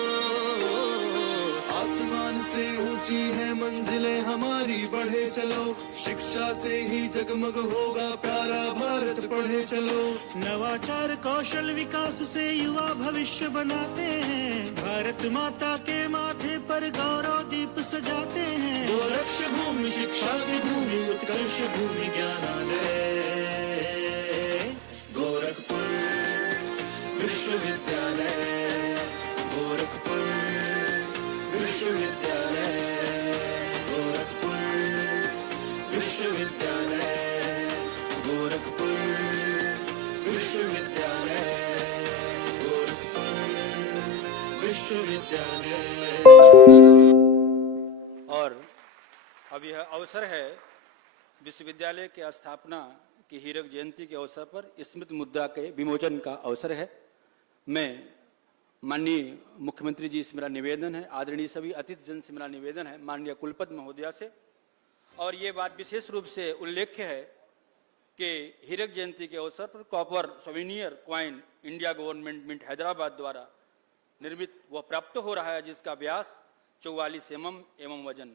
आसमान से ऊंची है मंजिलें हमारी, बढ़े चलो शिक्षा से ही जगमग होगा प्यारा भारत, पढ़े चलो। नवाचार कौशल विकास से युवा भविष्य बनाते हैं, भारत माता के माथे पर गौरव दीप सजाते हैं। गोरक्ष भूमि शिक्षा की भूमि उत्कर्ष भूमि ज्ञानालय, गोरखपुर विश्वविद्यालय, गोरखपुर विश्वविद्यालय, गोरखपुर विश्वविद्यालय, गोरखपुर विश्वविद्यालय, गोरखपुर विश्वविद्यालय। और अब यह अवसर है विश्वविद्यालय के स्थापना की हीरक जयंती के अवसर पर स्मृति मुद्रा के विमोचन का अवसर है। मैं माननीय मुख्यमंत्री जी से मेरा निवेदन है, आदरणीय सभी अतिथि जन से मेरा निवेदन है, माननीय कुलपति महोदया से, और ये बात विशेष रूप से उल्लेख्य है कि हीरक जयंती के अवसर पर copper souvenir coin India government mint Hyderabad द्वारा निर्मित वह प्राप्त हो रहा है, जिसका व्यास 44 mm एवं वजन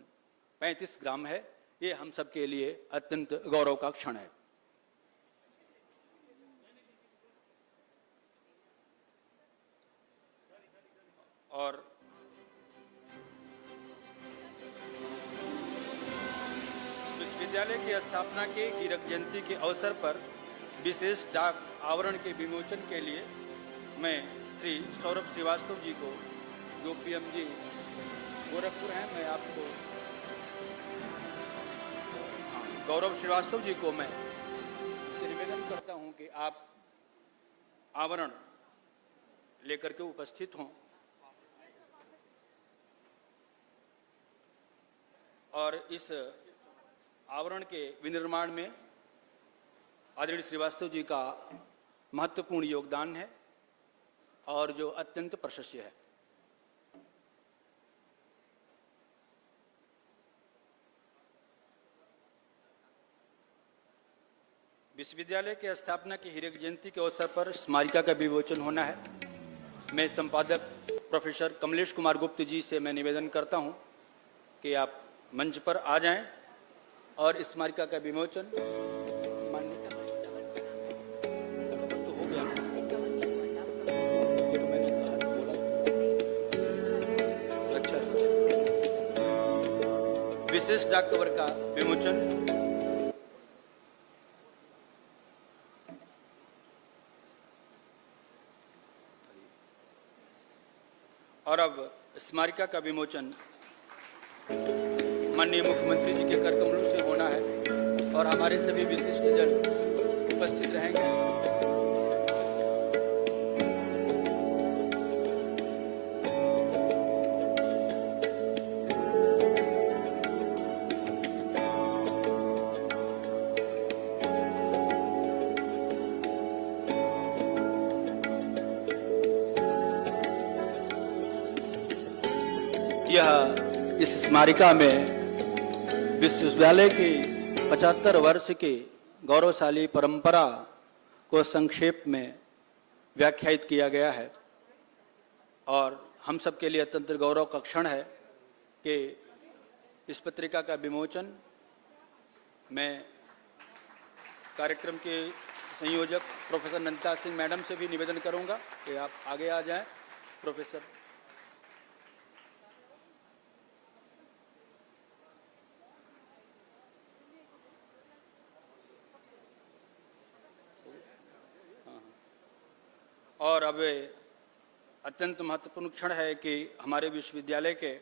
35 ग्राम है। ये हम सब के लिए अत्यंत गौरव का क्षण है। और विश्वविद्यालय की स्थापना के हीरक जयंती के अवसर पर विशेष डाक आवरण के विमोचन के लिए मैं श्री सौरभ श्रीवास्तव जी को, जो पीएमजी गोरखपुर हैं, मैं आपको गौरव श्रीवास्तव जी को मैं निवेदन करता हूं कि आप आवरण लेकर के उपस्थित हों और इस आवरण के विनिर्माण में आदरणीय श्रीवास्तव जी का महत्वपूर्ण योगदान है और जो अत्यंत प्रशंसनीय है। विश्वविद्यालय के स्थापना की हीरक जयंती के अवसर पर स्मारिका का विमोचन होना है। मैं संपादक प्रोफेसर कमलेश कुमार गुप्त जी से मैं निवेदन करता हूं कि आप मंच पर आ जाएं और स्मारिका का विमोचन तो हो गया, ये तो मैंने बोला। अच्छा, विशेष डाक कवर का विमोचन और अब स्मारिका का विमोचन माननीय मुख्यमंत्री जी के कर कमलों से होना है और हमारे सभी विशिष्ट जन उपस्थित रहेंगे। यह इस स्मारिका में विश्वविद्यालय की 75 वर्ष की गौरवशाली परंपरा को संक्षेप में व्याख्यायित किया गया है और हम सब के लिए अत्यंत गौरव का क्षण है कि इस पत्रिका का विमोचन मैं कार्यक्रम के संयोजक प्रोफेसर नंदिता सिंह मैडम से भी निवेदन करूंगा कि आप आगे आ जाएं। प्रोफेसर और अब अत्यंत महत्वपूर्ण क्षण है कि हमारे विश्वविद्यालय के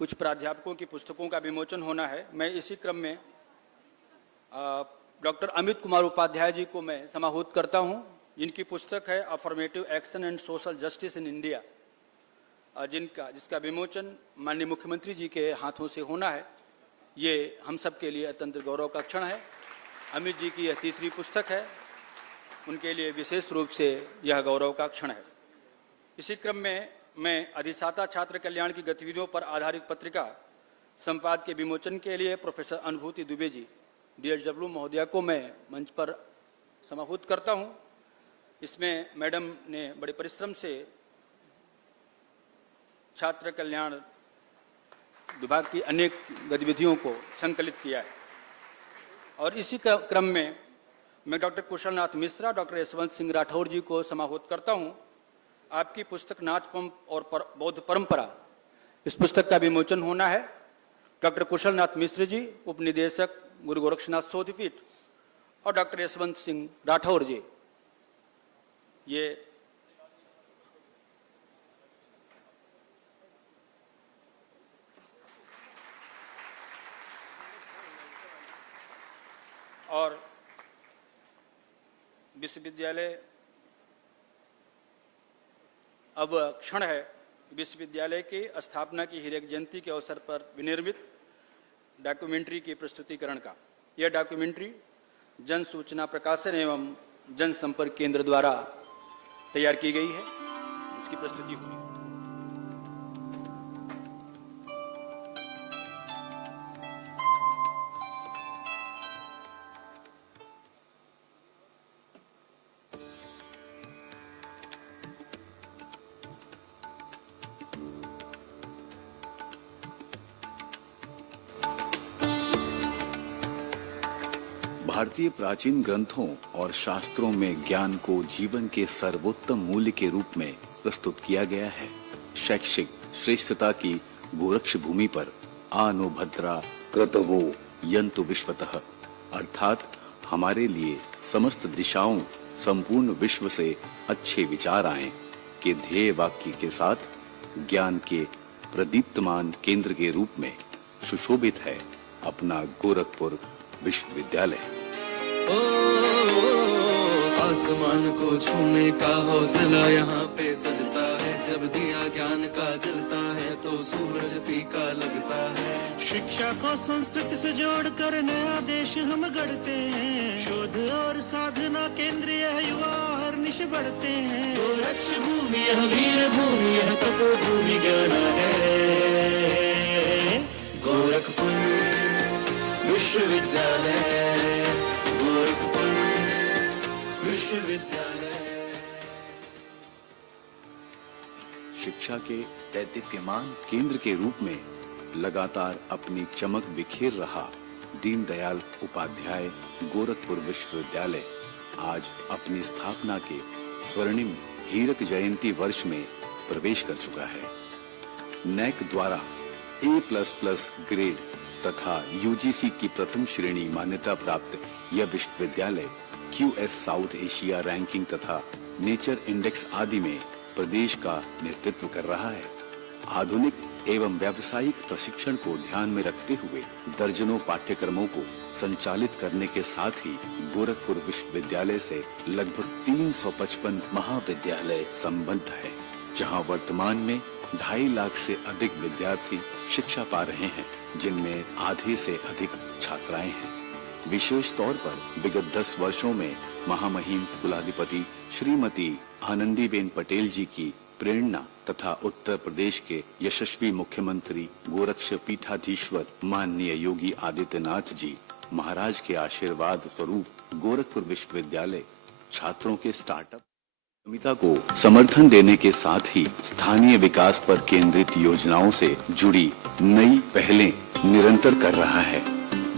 कुछ प्राध्यापकों की पुस्तकों का विमोचन होना है। मैं इसी क्रम में डॉक्टर अमित कुमार उपाध्याय जी को मैं समाहूत करता हूं, जिनकी पुस्तक है affirmative action and social justice in India, जिसका विमोचन माननीय मुख्यमंत्री जी के हाथों से होना है। ये हम सब के लिए अत्यंत गौरव का क्षण है। अमित जी की यह तीसरी पुस्तक है, उनके लिए विशेष रूप से यह गौरव का क्षण है। इसी क्रम में मैं अधिष्ठाता छात्र कल्याण की गतिविधियों पर आधारित पत्रिका संपाद के विमोचन के लिए प्रोफेसर अनुभूति दुबे जी DSW महोदया को मैं मंच पर समाहूत करता हूं। इसमें मैडम ने बड़े परिश्रम से छात्र कल्याण विभाग की अनेक गतिविधियों को संकलित किया है। और इसी क्रम में मैं डॉक्टर कुशलनाथ मिश्रा, डॉक्टर यशवंत सिंह राठौर जी को समाहूत करता हूं। आपकी पुस्तक नाथ पंप और बौद्ध परंपरा, इस पुस्तक का विमोचन होना है। डॉक्टर कुशलनाथ मिश्र जी, उपनिदेशक गुरु गोरक्षनाथ शोधपीठ, और डॉक्टर यशवंत सिंह राठौर जी, ये और विश्वविद्यालय अब क्षण है विश्वविद्यालय की स्थापना की 100वीं जयंती के अवसर पर विनिर्मित डॉक्यूमेंट्री की प्रस्तुतिकरण का। यह डॉक्यूमेंट्री जन सूचना प्रकाशन एवं जनसंपर्क केंद्र द्वारा तैयार की गई है। इसकी प्रस्तुति हुई। भारतीय प्राचीन ग्रंथों और शास्त्रों में ज्ञान को जीवन के सर्वोत्तम मूल्य के रूप में प्रस्तुत किया गया है। शैक्षिक श्रेष्ठता की गोरक्ष भूमि पर आनो भद्रा क्रतवो यंतु विश्वतः, अर्थात हमारे लिए समस्त दिशाओं संपूर्ण विश्व से अच्छे विचार आएं के ध्येय वाक्य के साथ ज्ञान के प्रदीप्तमान केंद्र के रूप में सुशोभित है अपना गोरखपुर विश्वविद्यालय। आसमान को छूने का हौसला यहाँ पे सजता है, जब दिया ज्ञान का जलता है तो सूरज फीका लगता है। शिक्षा को संस्कृति से जोड़कर नया देश हम गढ़ते हैं, शोध और साधना केंद्रीय युवा हर निश बढ़ते हैं। गोरक्ष भूमि यह वीर भूमि यह तपो भूमि ज्ञान है। गोरखपुर विश्वविद्यालय, शिक्षा के दैदीप्यमान केंद्र के रूप में लगातार अपनी चमक बिखेर रहा दीनदयाल उपाध्याय गोरखपुर विश्वविद्यालय आज अपनी स्थापना के स्वर्णिम हीरक जयंती वर्ष में प्रवेश कर चुका है। नैक द्वारा A++ ग्रेड तथा UGC की प्रथम श्रेणी मान्यता प्राप्त यह विश्वविद्यालय QS साउथ एशिया रैंकिंग तथा नेचर इंडेक्स आदि में प्रदेश का नेतृत्व कर रहा है। आधुनिक एवं व्यावसायिक प्रशिक्षण को ध्यान में रखते हुए दर्जनों पाठ्यक्रमों को संचालित करने के साथ ही गोरखपुर विश्वविद्यालय से लगभग 355 महाविद्यालय संबद्ध है, जहां वर्तमान में 2.5 लाख से अधिक विद्यार्थी शिक्षा पा रहे हैं, जिनमें आधे से अधिक छात्राएं हैं। विशेष तौर पर विगत 10 वर्षों में महामहिम कुलाधिपति श्रीमती आनंदीबेन पटेल जी की प्रेरणा तथा उत्तर प्रदेश के यशस्वी मुख्यमंत्री गोरक्ष पीठाधीश्वर माननीय योगी आदित्यनाथ जी महाराज के आशीर्वाद स्वरूप गोरखपुर विश्वविद्यालय छात्रों के स्टार्टअप उद्यमिता को समर्थन देने के साथ ही स्थानीय विकास पर केंद्रित योजनाओं से जुड़ी नई पहलें निरंतर कर रहा है।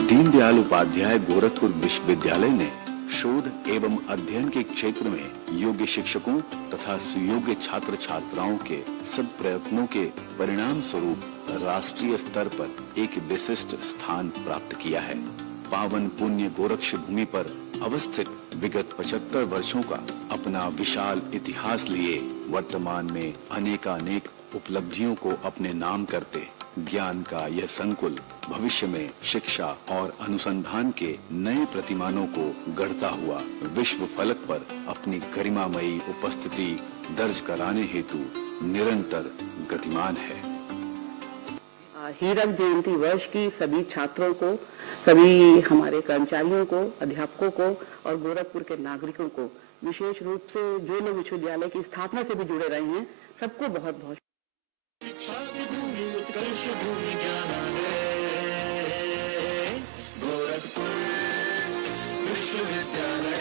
दीनदयाल उपाध्याय गोरखपुर विश्वविद्यालय ने शोध एवं अध्ययन के क्षेत्र में योग्य शिक्षकों तथा सुयोग्य छात्र छात्राओं के सब प्रयत्नों के परिणाम स्वरूप राष्ट्रीय स्तर पर एक विशिष्ट स्थान प्राप्त किया है। पावन पुण्य गोरक्ष भूमि पर अवस्थित विगत 75 वर्षों का अपना विशाल इतिहास लिए वर्तमान में अनेकानेक उपलब्धियों को अपने नाम करते ज्ञान का यह संकुल भविष्य में शिक्षा और अनुसंधान के नए प्रतिमानों को गढ़ता हुआ विश्व फलक पर अपनी गरिमामयी उपस्थिति दर्ज कराने हेतु निरंतर गतिमान है। हीरक जयंती वर्ष की सभी छात्रों को, सभी हमारे कर्मचारियों को, अध्यापकों को और गोरखपुर के नागरिकों को, विशेष रूप से जो लोग विश्वविद्यालय की स्थापना से भी जुड़े रहे हैं, सबको बहुत बहुत शिक्षा की भूमि उत्कर्ष भूमि ज्ञानालय गोरखपुर विश्वविद्यालय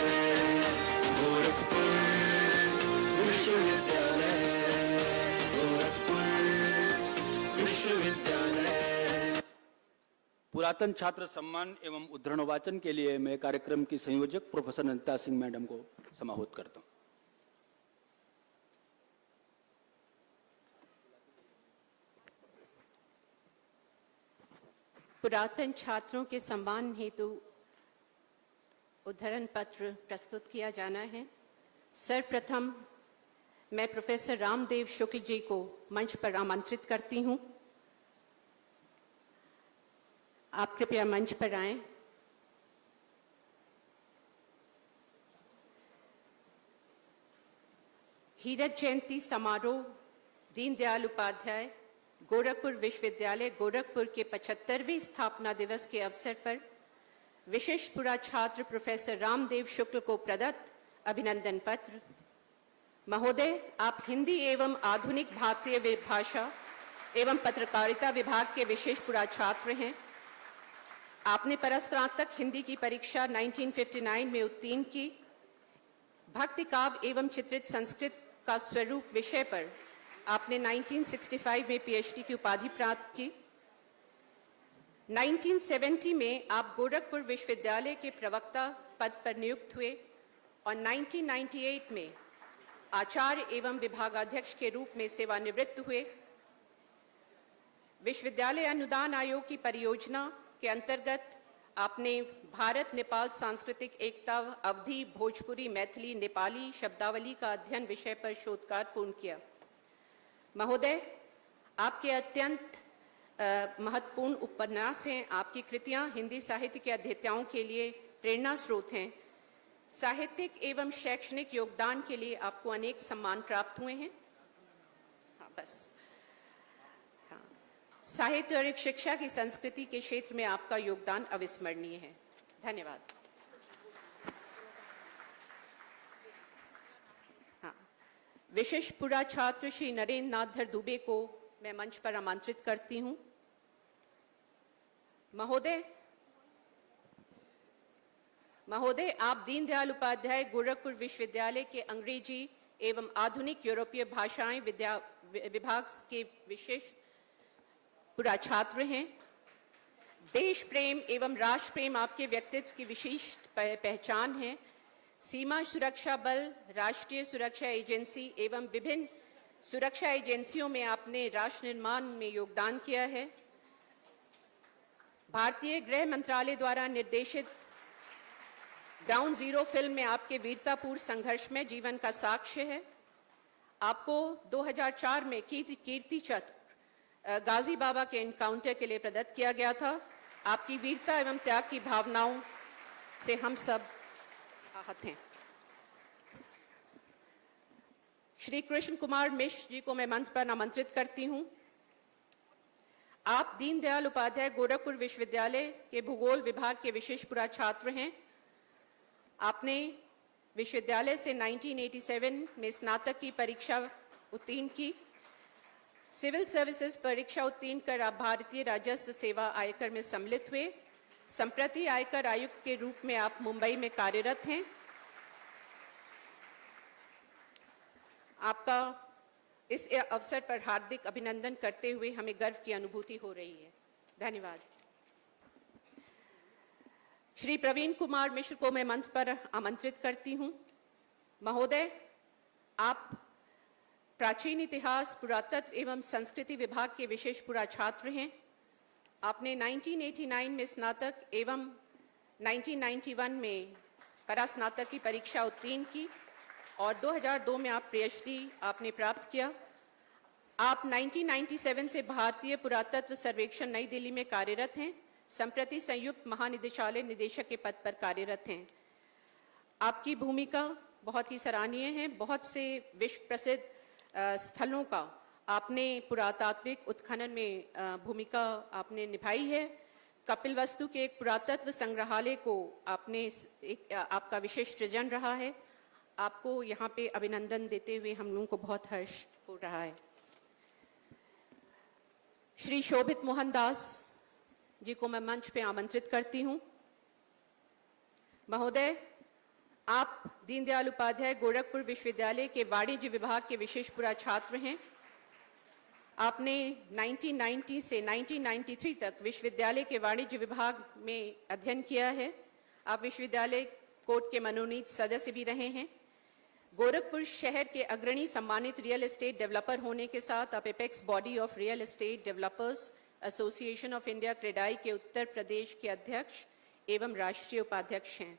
गोरखपुर विश्वविद्यालय गोरखपुर विश्वविद्यालय। पुरातन छात्र सम्मान एवं उद्धरण वाचन के लिए मैं कार्यक्रम की संयोजक प्रोफेसर नंदिता सिंह मैडम को समाहूत करता हूं। पुरातन छात्रों के सम्मान हेतु उद्धरण पत्र प्रस्तुत किया जाना है। सर्वप्रथम मैं प्रोफेसर रामदेव शुक्ल जी को मंच पर आमंत्रित करती हूं। आप कृपया मंच पर आएं। हीरक जयंती समारोह दीनदयाल उपाध्याय गोरखपुर विश्वविद्यालय गोरखपुर के 75वें स्थापना दिवस के अवसर पर विशिष्ट पुरा छात्र प्रोफेसर रामदेव शुक्ल को प्रदत्त अभिनंदन पत्र। महोदय, आप हिंदी एवं आधुनिक भारतीय भाषा एवं पत्रकारिता विभाग के विशिष्ट पुरा छात्र हैं। आपने परस्नातक हिंदी की परीक्षा 1959 में उत्तीर्ण की। भक्ति काव्य एवं चित्रित संस्कृत का स्वरूप विषय पर आपने 1965 में पीएचडी की उपाधि प्राप्त की। 1970 में आप गोरखपुर विश्वविद्यालय के प्रवक्ता पद पर नियुक्त हुए और 1998 में आचार्य एवं विभागाध्यक्ष के रूप में सेवानिवृत्त हुए। विश्वविद्यालय अनुदान आयोग की परियोजना के अंतर्गत आपने भारत नेपाल सांस्कृतिक एकता अवधि भोजपुरी मैथिली नेपाली शब्दावली का अध्ययन विषय पर शोध कार्य पूर्ण किया। महोदय, आपके अत्यंत महत्वपूर्ण उपन्यास हैं। आपकी कृतियां हिंदी साहित्य के अध्येताओं के लिए प्रेरणा स्रोत हैं। साहित्यिक एवं शैक्षणिक योगदान के लिए आपको अनेक सम्मान प्राप्त हुए हैं। हाँ, बस हाँ। साहित्य और शिक्षा की संस्कृति के क्षेत्र में आपका योगदान अविस्मरणीय है। धन्यवाद। विशिष्ट पुरा छात्र श्री नरेंद्र नाथ धर दुबे को मैं मंच पर आमंत्रित करती हूं। महोदय, आप दीनदयाल उपाध्याय गोरखपुर विश्वविद्यालय के अंग्रेजी एवं आधुनिक यूरोपीय भाषाएं विभाग के विशेष पुरा छात्र हैं। देश प्रेम एवं राष्ट्र प्रेम आपके व्यक्तित्व की विशिष्ट पहचान है। सीमा सुरक्षा बल, राष्ट्रीय सुरक्षा एजेंसी एवं विभिन्न सुरक्षा एजेंसियों में आपने राष्ट्र निर्माण में योगदान किया है। भारतीय गृह मंत्रालय द्वारा निर्देशित ग्राउंड जीरो फिल्म में आपके वीरतापूर्ण संघर्ष में जीवन का साक्ष्य है। आपको 2004 में कीर्ति चक्र गाजी बाबा के एनकाउंटर के लिए प्रदत्त किया गया था। आपकी वीरता एवं त्याग की भावनाओं से हम सब आहत हैं। श्री कृष्ण कुमार मिश्र जी को मैं मंच पर आमंत्रित करती हूं। आप दीनदयाल उपाध्याय गोरखपुर विश्वविद्यालय के भूगोल विभाग के विशिष्ट पुरा छात्र हैं। आपने विश्वविद्यालय से 1987 में स्नातक की परीक्षा उत्तीर्ण की। सिविल सर्विसेज परीक्षा उत्तीर्ण कर आप भारतीय राजस्व सेवा आयकर में सम्मिलित हुए। संप्रति आयकर आयुक्त के रूप में आप मुंबई में कार्यरत हैं। आपका इस अवसर पर हार्दिक अभिनंदन करते हुए हमें गर्व की अनुभूति हो रही है। धन्यवाद। श्री प्रवीण कुमार मिश्र को मैं मंच पर आमंत्रित करती हूं। महोदय, आप प्राचीन इतिहास, पुरातत्व एवं संस्कृति विभाग के विशेष पुराछात्र हैं। आपने 1989 में स्नातक एवं 1991 में परास्नातक की परीक्षा उत्तीर्ण की और 2002 में आप पीएचडी आपने प्राप्त किया। आप 1997 से भारतीय पुरातत्व सर्वेक्षण नई दिल्ली में कार्यरत हैं। संप्रति संयुक्त महानिदेशालय निदेशक के पद पर कार्यरत हैं। आपकी भूमिका बहुत ही सराहनीय है। बहुत से विश्व प्रसिद्ध स्थलों का आपने पुरातात्विक उत्खनन में भूमिका आपने निभाई है। कपिलवस्तु के एक पुरातत्व संग्रहालय को आपने आपका विशेष सृजन रहा है। आपको यहाँ पे अभिनंदन देते हुए हम लोगों को बहुत हर्ष हो रहा है। श्री शोभित मोहन दास जी को मैं मंच पे आमंत्रित करती हूँ। महोदय, आप दीनदयाल उपाध्याय गोरखपुर विश्वविद्यालय के वाणिज्य विभाग के विशेष पुराछात्र हैं। आपने 1990 से 1993 तक विश्वविद्यालय के वाणिज्य विभाग में अध्ययन किया है। आप विश्वविद्यालय कोर्ट के मनोनीत सदस्य भी रहे हैं। गोरखपुर शहर के अग्रणी सम्मानित रियल एस्टेट डेवलपर होने के साथ आप apex body of real estate developers association of India CREDAI के उत्तर प्रदेश के अध्यक्ष एवं राष्ट्रीय उपाध्यक्ष हैं।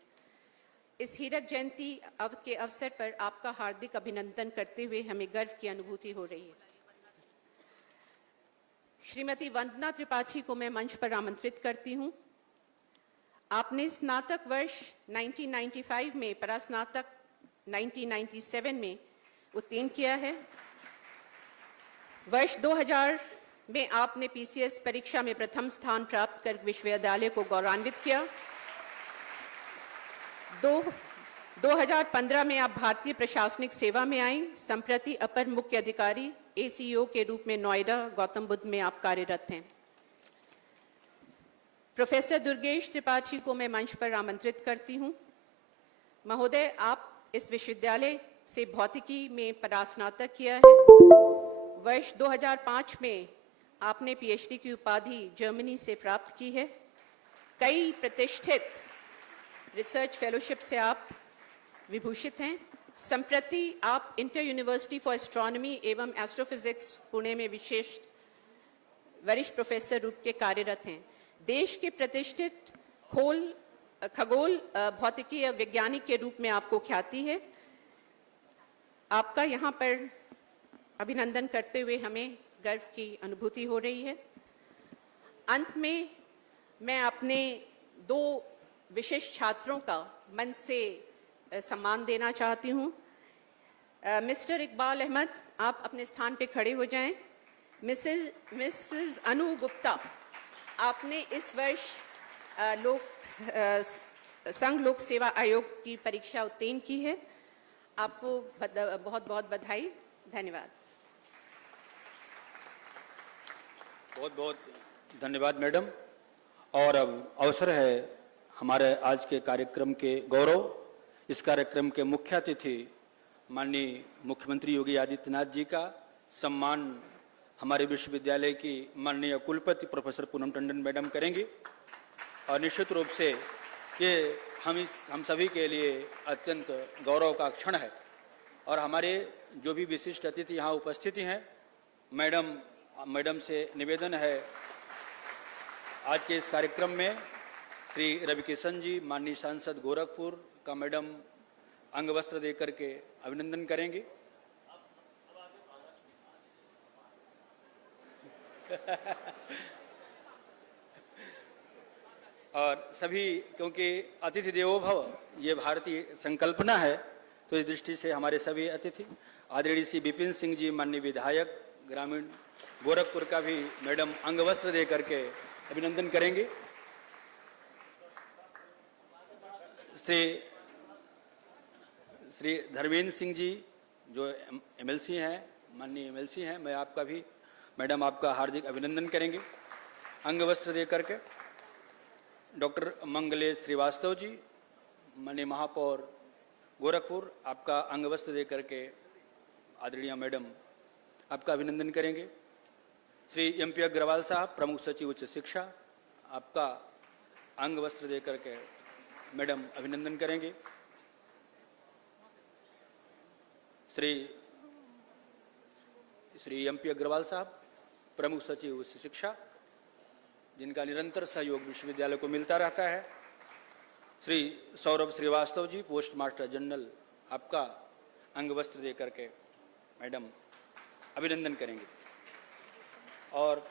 इस हीरक जयंती के अवसर पर आपका हार्दिक अभिनंदन करते हुए हमें गर्व की अनुभूति हो रही है। श्रीमती वंदना त्रिपाठी को मैं मंच पर आमंत्रित करती हूं। आपने स्नातक वर्ष 1995 में, परास्नातक 1997 में उत्तीर्ण किया है। वर्ष 2000 में आपने पीसीएस परीक्षा में प्रथम स्थान प्राप्त कर विश्वविद्यालय को गौरवान्वित किया। 2015 में आप भारतीय प्रशासनिक सेवा में आई। संप्रति अपर मुख्य अधिकारी एसीओ के रूप में नोएडा गौतम बुद्ध में आप कार्यरत हैं। प्रोफेसर दुर्गेश त्रिपाठी को मैं मंच पर आमंत्रित करती हूं। महोदय, आप इस विश्वविद्यालय से भौतिकी में परास्नातक किया है। वर्ष 2005 में आपने पीएचडी की उपाधि जर्मनी से प्राप्त की है। कई प्रतिष्ठित रिसर्च फेलोशिप से आप विभूषित हैं। संप्रति आप इंटर यूनिवर्सिटी फॉर एस्ट्रोनॉमी एवं एस्ट्रोफिजिक्स पुणे में विशेष वरिष्ठ प्रोफेसर रूप के कार्यरत हैं। देश के प्रतिष्ठित खगोल भौतिकी वैज्ञानिक के रूप में आपको ख्याति है। आपका यहाँ पर अभिनंदन करते हुए हमें गर्व की अनुभूति हो रही है। अंत में मैं अपने दो विशिष्ट छात्रों का मन से सम्मान देना चाहती हूँ। मिस्टर इकबाल अहमद, आप अपने स्थान पे खड़े हो जाएं। मिसेस अनु गुप्ता, आपने इस वर्ष संघ लोक सेवा आयोग की परीक्षा उत्तीर्ण की है। आपको बहुत बहुत बधाई। धन्यवाद। बहुत बहुत धन्यवाद मैडम। और अब अवसर है हमारे आज के कार्यक्रम के गौरव। इस कार्यक्रम के मुख्य अतिथि माननीय मुख्यमंत्री योगी आदित्यनाथ जी का सम्मान हमारे विश्वविद्यालय की माननीय कुलपति प्रोफेसर पूनम टंडन मैडम करेंगी। और निश्चित रूप से ये हम सभी के लिए अत्यंत गौरव का क्षण है। और हमारे जो भी विशिष्ट अतिथि यहाँ उपस्थित हैं, मैडम से निवेदन है आज के इस कार्यक्रम में श्री रविकिशन जी, माननीय सांसद गोरखपुर का मैडम अंग वस्त्र देकर के अभिनंदन करेंगे। और सभी, क्योंकि अतिथि देवो भव ये भारतीय संकल्पना है, तो इस दृष्टि से हमारे सभी अतिथि आदरणीय श्री विपिन सिंह जी, माननीय विधायक ग्रामीण गोरखपुर का भी मैडम अंग वस्त्र दे करके अभिनंदन करेंगे। श्री धर्मेंद्र सिंह जी जो एमएलसी हैं, माननीय एमएलसी हैं, मैं आपका भी मैडम आपका हार्दिक अभिनंदन करेंगे अंग वस्त्र दे करके। डॉक्टर मंगलेश श्रीवास्तव जी, माननीय महापौर गोरखपुर, आपका अंग वस्त्र दे करके आदरणीय मैडम आपका अभिनंदन करेंगे। श्री MP अग्रवाल साहब, प्रमुख सचिव उच्च शिक्षा, आपका अंग वस्त्र देकर के मैडम अभिनंदन करेंगे। श्री MP अग्रवाल साहब, प्रमुख सचिव उच्च शिक्षा, जिनका निरंतर सहयोग विश्वविद्यालय को मिलता रहता है। Shri Saurabh Srivastava ji, post master general, आपका अंग वस्त्र देकर के मैडम अभिनंदन करेंगे। और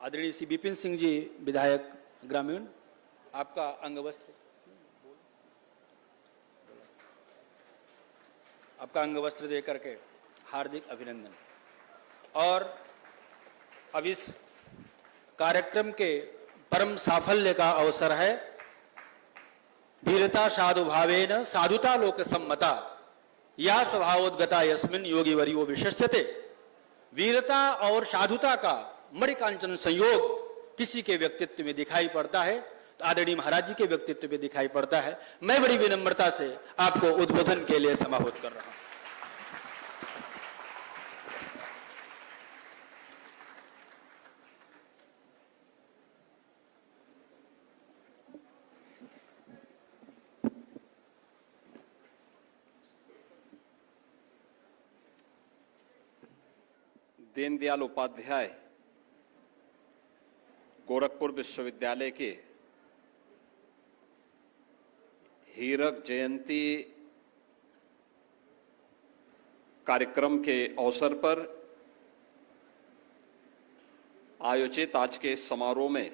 आदरणीय श्री विपिन सिंह जी, विधायक ग्रामीण, आपका अंग वस्त्र देकर के हार्दिक अभिनंदन। और अब इस कार्यक्रम के परम साफल्य का अवसर है। वीरता साधु भावेन साधुता लोक सम्मता या स्वभावोद्गता यस्मिन योगी वरियो विशिष्यते। वीरता और साधुता का मणिकांचन संयोग किसी के व्यक्तित्व में दिखाई पड़ता है, तो आदरणीय महाराज जी के व्यक्तित्व में दिखाई पड़ता है। मैं बड़ी विनम्रता से आपको उद्बोधन के लिए समाहूत कर रहा हूं। दीनदयाल उपाध्याय गोरखपुर विश्वविद्यालय के हीरक जयंती कार्यक्रम के अवसर पर आयोजित आज के इस समारोह में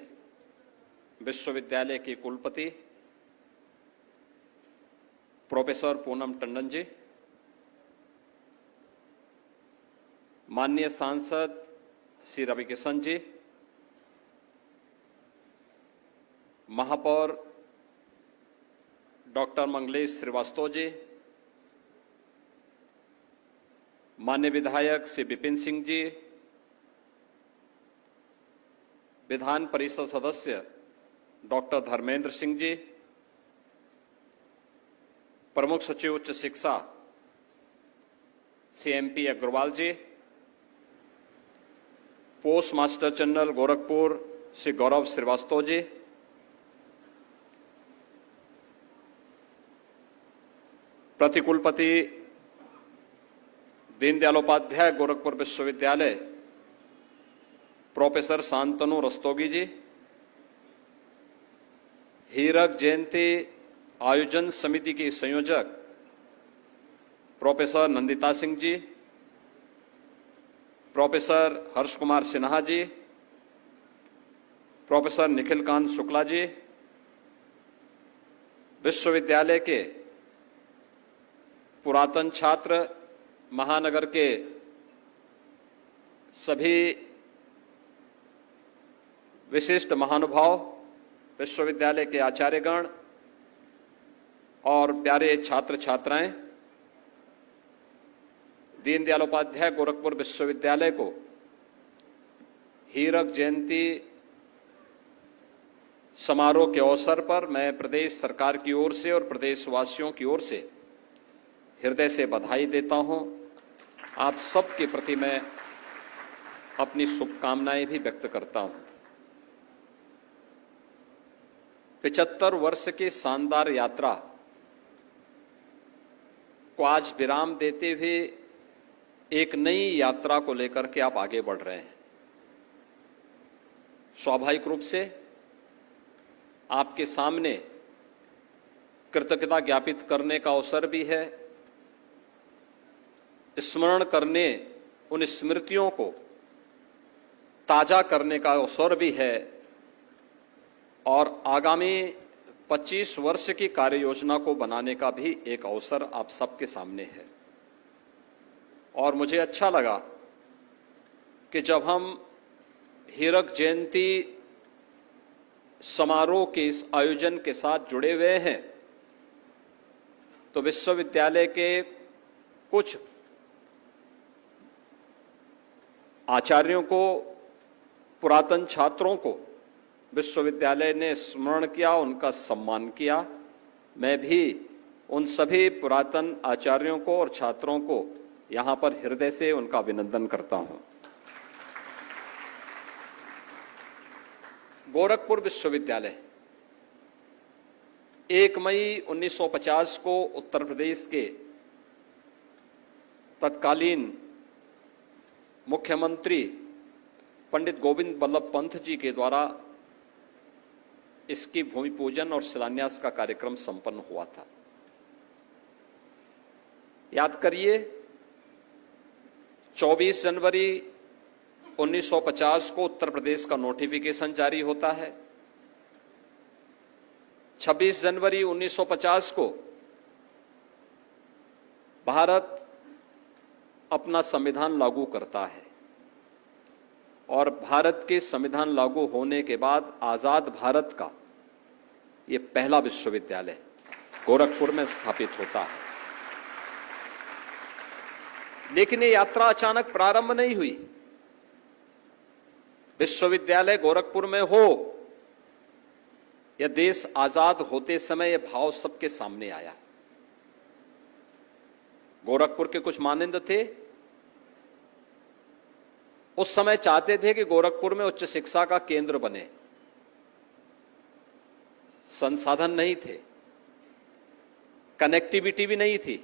विश्वविद्यालय के कुलपति प्रोफेसर पूनम टंडन जी, माननीय सांसद श्री रविकिशन जी, महापौर डॉक्टर मंगलेश श्रीवास्तव जी, माननीय विधायक श्री विपिन सिंह जी, विधान परिषद सदस्य डॉक्टर धर्मेंद्र सिंह जी, प्रमुख सचिव उच्च शिक्षा Shri MP Agarwal ji, post master general Gorakhpur Shri Gaurav Srivastava ji, प्रतिकुलपति दीनदयाल उपाध्याय गोरखपुर विश्वविद्यालय प्रोफेसर शांतनु रस्तोगी जी, हीरक जयंती आयोजन समिति की संयोजक प्रोफेसर नंदिता सिंह जी, प्रोफेसर हर्ष कुमार सिन्हा जी, प्रोफेसर निखिल कांत शुक्ला जी, विश्वविद्यालय के पुरातन छात्र, महानगर के सभी विशिष्ट महानुभाव, विश्वविद्यालय के आचार्यगण और प्यारे छात्र छात्राएं, दीनदयाल उपाध्याय गोरखपुर विश्वविद्यालय को हीरक जयंती समारोह के अवसर पर मैं प्रदेश सरकार की ओर से और प्रदेशवासियों की ओर से हृदय से बधाई देता हूं। आप सबके प्रति मैं अपनी शुभकामनाएं भी व्यक्त करता हूं। 75 वर्ष की शानदार यात्रा को आज विराम देते हुए एक नई यात्रा को लेकर के आप आगे बढ़ रहे हैं। स्वाभाविक रूप से आपके सामने कृतज्ञता ज्ञापित करने का अवसर भी है, स्मरण करने, उन स्मृतियों को ताजा करने का अवसर भी है और आगामी 25 वर्ष की कार्य योजना को बनाने का भी एक अवसर आप सबके सामने है। और मुझे अच्छा लगा कि जब हम हीरक जयंती समारोह के इस आयोजन के साथ जुड़े हुए हैं तो विश्वविद्यालय के कुछ आचार्यों को, पुरातन छात्रों को विश्वविद्यालय ने स्मरण किया, उनका सम्मान किया। मैं भी उन सभी पुरातन आचार्यों को और छात्रों को यहां पर हृदय से उनका अभिनंदन करता हूं। गोरखपुर विश्वविद्यालय 1 मई 1950 को उत्तर प्रदेश के तत्कालीन मुख्यमंत्री पंडित गोविंद बल्लभ पंत जी के द्वारा इसकी भूमि पूजन और शिलान्यास का कार्यक्रम संपन्न हुआ था। याद करिए, 24 जनवरी 1950 को उत्तर प्रदेश का नोटिफिकेशन जारी होता है। 26 जनवरी 1950 को भारत अपना संविधान लागू करता है और भारत के संविधान लागू होने के बाद आजाद भारत का ये पहला विश्वविद्यालय गोरखपुर में स्थापित होता है। लेकिन ये यात्रा अचानक प्रारंभ नहीं हुई। विश्वविद्यालय गोरखपुर में हो, यह देश आजाद होते समय यह भाव सबके सामने आया। गोरखपुर के कुछ मानदंड थे। उस समय चाहते थे कि गोरखपुर में उच्च शिक्षा का केंद्र बने। संसाधन नहीं थे, कनेक्टिविटी भी नहीं थी।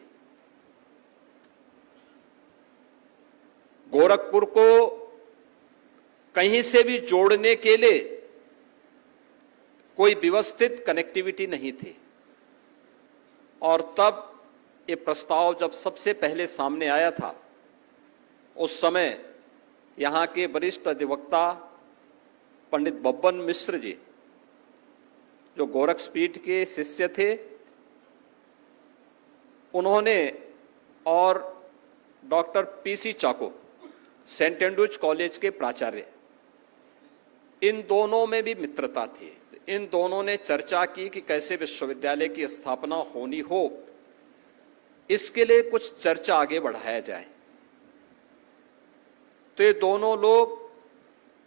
गोरखपुर को कहीं से भी जोड़ने के लिए कोई व्यवस्थित कनेक्टिविटी नहीं थी। और तब ये प्रस्ताव जब सबसे पहले सामने आया था, उस समय यहां के वरिष्ठ अधिवक्ता पंडित बब्बन मिश्र जी, जो गोरखपीठ के शिष्य थे, उन्होंने और डॉक्टर पीसी चाको, सेंट एंड्रूज कॉलेज के प्राचार्य, इन दोनों में भी मित्रता थी। इन दोनों ने चर्चा की कि कैसे विश्वविद्यालय की स्थापना होनी हो, इसके लिए कुछ चर्चा आगे बढ़ाया जाए। तो ये दोनों लोग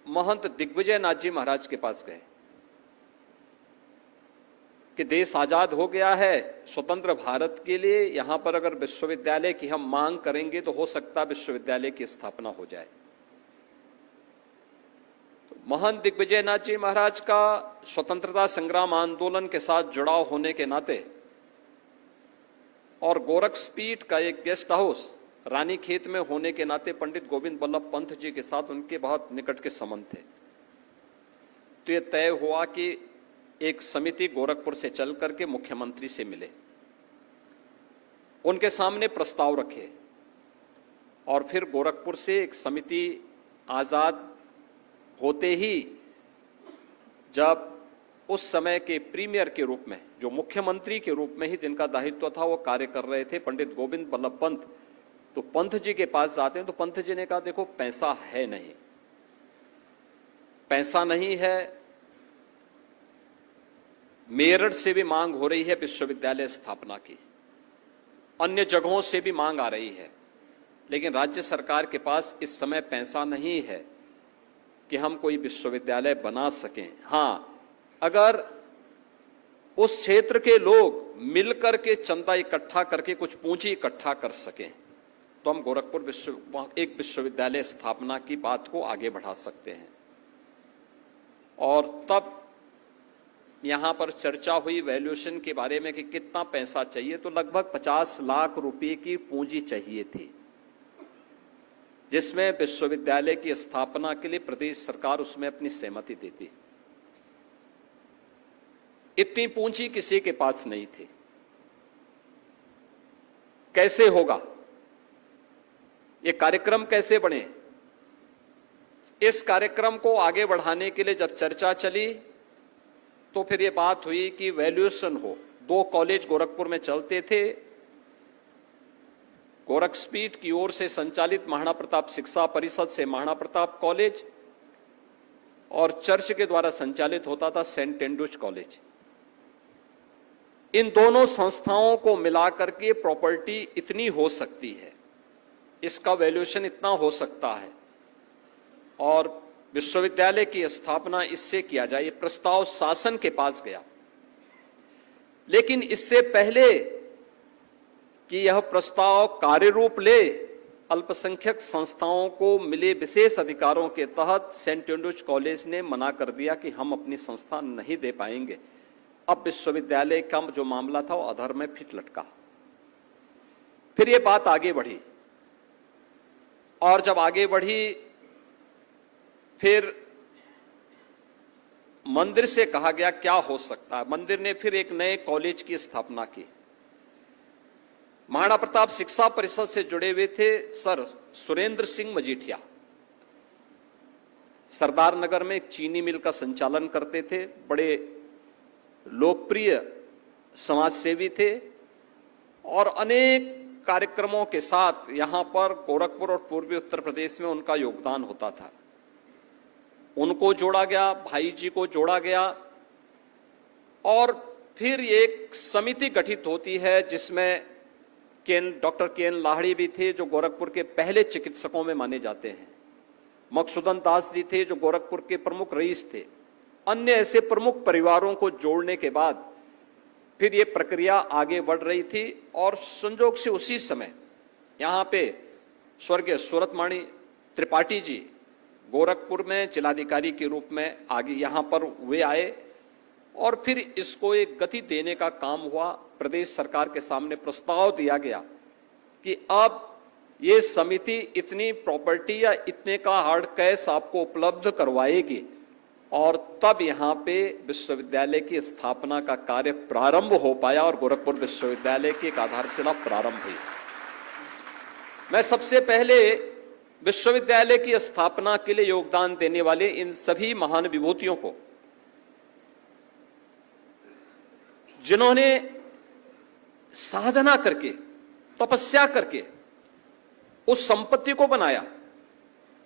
महंत दिग्विजय नाथ जी महाराज के पास गए कि देश आजाद हो गया है, स्वतंत्र भारत के लिए यहां पर अगर विश्वविद्यालय की हम मांग करेंगे तो हो सकता विश्वविद्यालय की स्थापना हो जाए। तो महंत दिग्विजय नाथ जी महाराज का स्वतंत्रता संग्राम आंदोलन के साथ जुड़ाव होने के नाते और गोरखपीठ का एक गेस्ट हाउस रानीखेत में होने के नाते पंडित गोविंद बल्लभ पंत जी के साथ उनके बहुत निकट के संबंध थे। तो यह तय हुआ कि एक समिति गोरखपुर से चल करके मुख्यमंत्री से मिले, उनके सामने प्रस्ताव रखे और फिर गोरखपुर से एक समिति आजाद होते ही, जब उस समय के प्रीमियर के रूप में, जो मुख्यमंत्री के रूप में ही जिनका दायित्व था, वो कार्य कर रहे थे पंडित गोविंद बल्लभ पंत, तो पंत जी के पास जाते हैं। तो पंत जी ने कहा, देखो पैसा है नहीं, पैसा नहीं है, मेरठ से भी मांग हो रही है विश्वविद्यालय स्थापना की, अन्य जगहों से भी मांग आ रही है, लेकिन राज्य सरकार के पास इस समय पैसा नहीं है कि हम कोई विश्वविद्यालय बना सकें। हां, अगर उस क्षेत्र के लोग मिलकर के चंदा इकट्ठा करके कुछ पूंजी इकट्ठा कर सकें तो हम गोरखपुर एक विश्वविद्यालय स्थापना की बात को आगे बढ़ा सकते हैं। और तब यहां पर चर्चा हुई वैल्यूएशन के बारे में कि कितना पैसा चाहिए, तो लगभग 50 लाख रुपए की पूंजी चाहिए थी, जिसमें विश्वविद्यालय की स्थापना के लिए प्रदेश सरकार उसमें अपनी सहमति देती। इतनी पूंजी किसी के पास नहीं थी। कैसे होगा, ये कार्यक्रम कैसे बने? इस कार्यक्रम को आगे बढ़ाने के लिए जब चर्चा चली तो फिर ये बात हुई कि वैल्यूएशन हो। 2 कॉलेज गोरखपुर में चलते थे, गोरखपीठ की ओर से संचालित महाराणा प्रताप शिक्षा परिषद से महाराणा प्रताप कॉलेज, और चर्च के द्वारा संचालित होता था सेंट एंड्रूज कॉलेज। इन दोनों संस्थाओं को मिलाकर के प्रॉपर्टी इतनी हो सकती है, इसका वैल्यूएशन इतना हो सकता है, और विश्वविद्यालय की स्थापना इससे किया जाए। प्रस्ताव शासन के पास गया, लेकिन इससे पहले कि यह प्रस्ताव कार्यरूप ले अल्पसंख्यक संस्थाओं को मिले विशेष अधिकारों के तहत सेंट एंड्रूज कॉलेज ने मना कर दिया कि हम अपनी संस्था नहीं दे पाएंगे। अब विश्वविद्यालय का जो मामला था वो अधर में फिट लटका। फिर ये बात आगे बढ़ी और जब आगे बढ़ी फिर मंदिर से कहा गया क्या हो सकता है। मंदिर ने फिर एक नए कॉलेज की स्थापना की। महाराणा प्रताप शिक्षा परिषद से जुड़े हुए थे सर सुरेंद्र सिंह मजीठिया, सरदार नगर में एक चीनी मिल का संचालन करते थे, बड़े लोकप्रिय समाजसेवी थे और अनेक कार्यक्रमों के साथ यहां पर गोरखपुर और पूर्वी उत्तर प्रदेश में उनका योगदान होता था। उनको जोड़ा गया, भाई जी को जोड़ा गया और फिर एक समिति गठित होती है जिसमें डॉक्टर के.एन. लाहिड़ी भी थे जो गोरखपुर के पहले चिकित्सकों में माने जाते हैं, मकसूदन दास जी थे जो गोरखपुर के प्रमुख रईस थे। अन्य ऐसे प्रमुख परिवारों को जोड़ने के बाद फिर ये प्रक्रिया आगे बढ़ रही थी और संजोग से उसी समय यहां पे स्वर्गीय सूरतमणि त्रिपाठी जी गोरखपुर में जिलाधिकारी के रूप में आगे यहां पर वे आए और फिर इसको एक गति देने का काम हुआ। प्रदेश सरकार के सामने प्रस्ताव दिया गया कि अब ये समिति इतनी प्रॉपर्टी या इतने का हार्ड कैश आपको उपलब्ध करवाएगी और तब यहां पे विश्वविद्यालय की स्थापना का कार्य प्रारंभ हो पाया और गोरखपुर विश्वविद्यालय की एक आधारशिला प्रारंभ हुई। मैं सबसे पहले विश्वविद्यालय की स्थापना के लिए योगदान देने वाले इन सभी महान विभूतियों को, जिन्होंने साधना करके तपस्या करके उस संपत्ति को बनाया,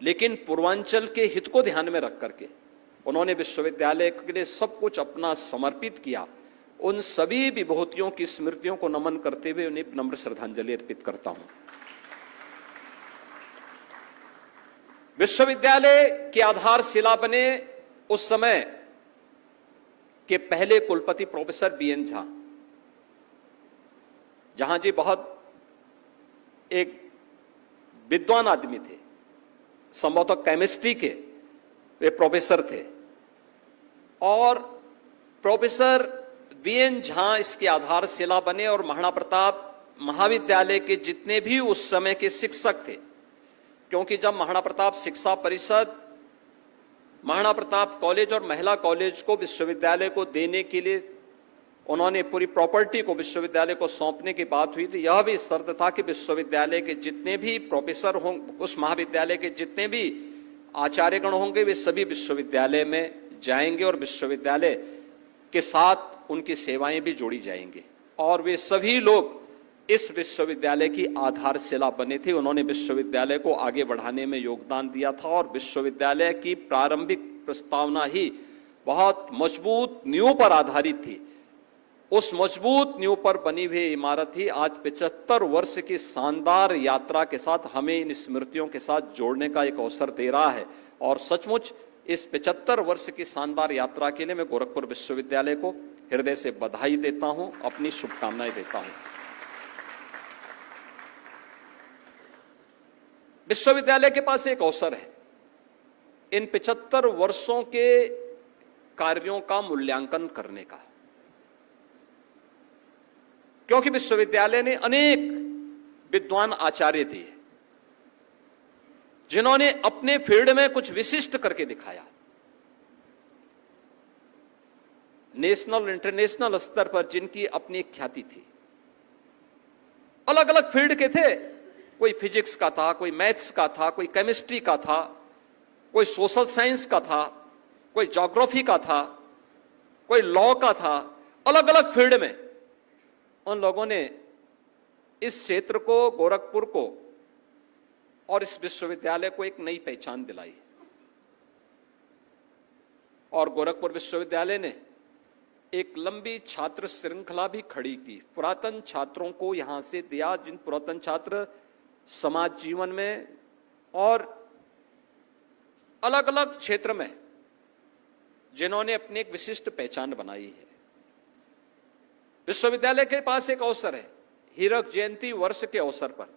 लेकिन पूर्वांचल के हित को ध्यान में रख करके उन्होंने विश्वविद्यालय के लिए सब कुछ अपना समर्पित किया। उन सभी विभूतियों की स्मृतियों को नमन करते हुए उन्हें नम्र श्रद्धांजलि अर्पित करता हूं। विश्वविद्यालय की आधारशिला बने उस समय के पहले कुलपति प्रोफेसर बी.एन. झा, जहां जी बहुत एक विद्वान आदमी थे, संभवतः केमिस्ट्री के वे प्रोफेसर थे और प्रोफेसर बी.एन. झा इसकी आधारशिला बने और महाराणा प्रताप महाविद्यालय के जितने भी उस समय के शिक्षक थे, क्योंकि जब महाराणा प्रताप शिक्षा परिषद महाराणा प्रताप कॉलेज और महिला कॉलेज को विश्वविद्यालय को देने के लिए उन्होंने पूरी प्रॉपर्टी को विश्वविद्यालय को सौंपने की बात हुई थी, यह भी शर्त था कि विश्वविद्यालय के जितने भी प्रोफेसर होंगे, उस महाविद्यालय के जितने भी आचार्यगण होंगे, वे सभी विश्वविद्यालय में जाएंगे और विश्वविद्यालय के साथ उनकी सेवाएं भी जोड़ी जाएंगी और वे सभी लोग इस विश्वविद्यालय की आधारशिला बने थे। उन्होंने विश्वविद्यालय को आगे बढ़ाने में योगदान दिया था और विश्वविद्यालय की प्रारंभिक प्रस्तावना ही बहुत मजबूत नींव पर आधारित थी। उस मजबूत नींव पर बनी हुई इमारत ही आज 75 वर्ष की शानदार यात्रा के साथ हमें इन स्मृतियों के साथ जोड़ने का एक अवसर दे रहा है और सचमुच इस 75 वर्ष की शानदार यात्रा के लिए मैं गोरखपुर विश्वविद्यालय को हृदय से बधाई देता हूं, अपनी शुभकामनाएं देता हूं। विश्वविद्यालय के पास एक अवसर है इन 75 वर्षों के कार्यों का मूल्यांकन करने का, क्योंकि विश्वविद्यालय ने अनेक विद्वान आचार्य दिए जिन्होंने अपने फील्ड में कुछ विशिष्ट करके दिखाया। नेशनल और इंटरनेशनल स्तर पर जिनकी अपनी ख्याति थी, अलग अलग फील्ड के थे, कोई फिजिक्स का था, कोई मैथ्स का था, कोई केमिस्ट्री का था, कोई सोशल साइंस का था, कोई ज्योग्राफी का था, कोई लॉ का था। अलग अलग फील्ड में उन लोगों ने इस क्षेत्र को, गोरखपुर को और इस विश्वविद्यालय को एक नई पहचान दिलाई और गोरखपुर विश्वविद्यालय ने एक लंबी छात्र श्रृंखला भी खड़ी की। पुरातन छात्रों को यहां से दिया, जिन पुरातन छात्र समाज जीवन में और अलग अलग क्षेत्र में जिन्होंने अपनी एक विशिष्ट पहचान बनाई है। विश्वविद्यालय के पास एक अवसर है हीरक जयंती वर्ष के अवसर पर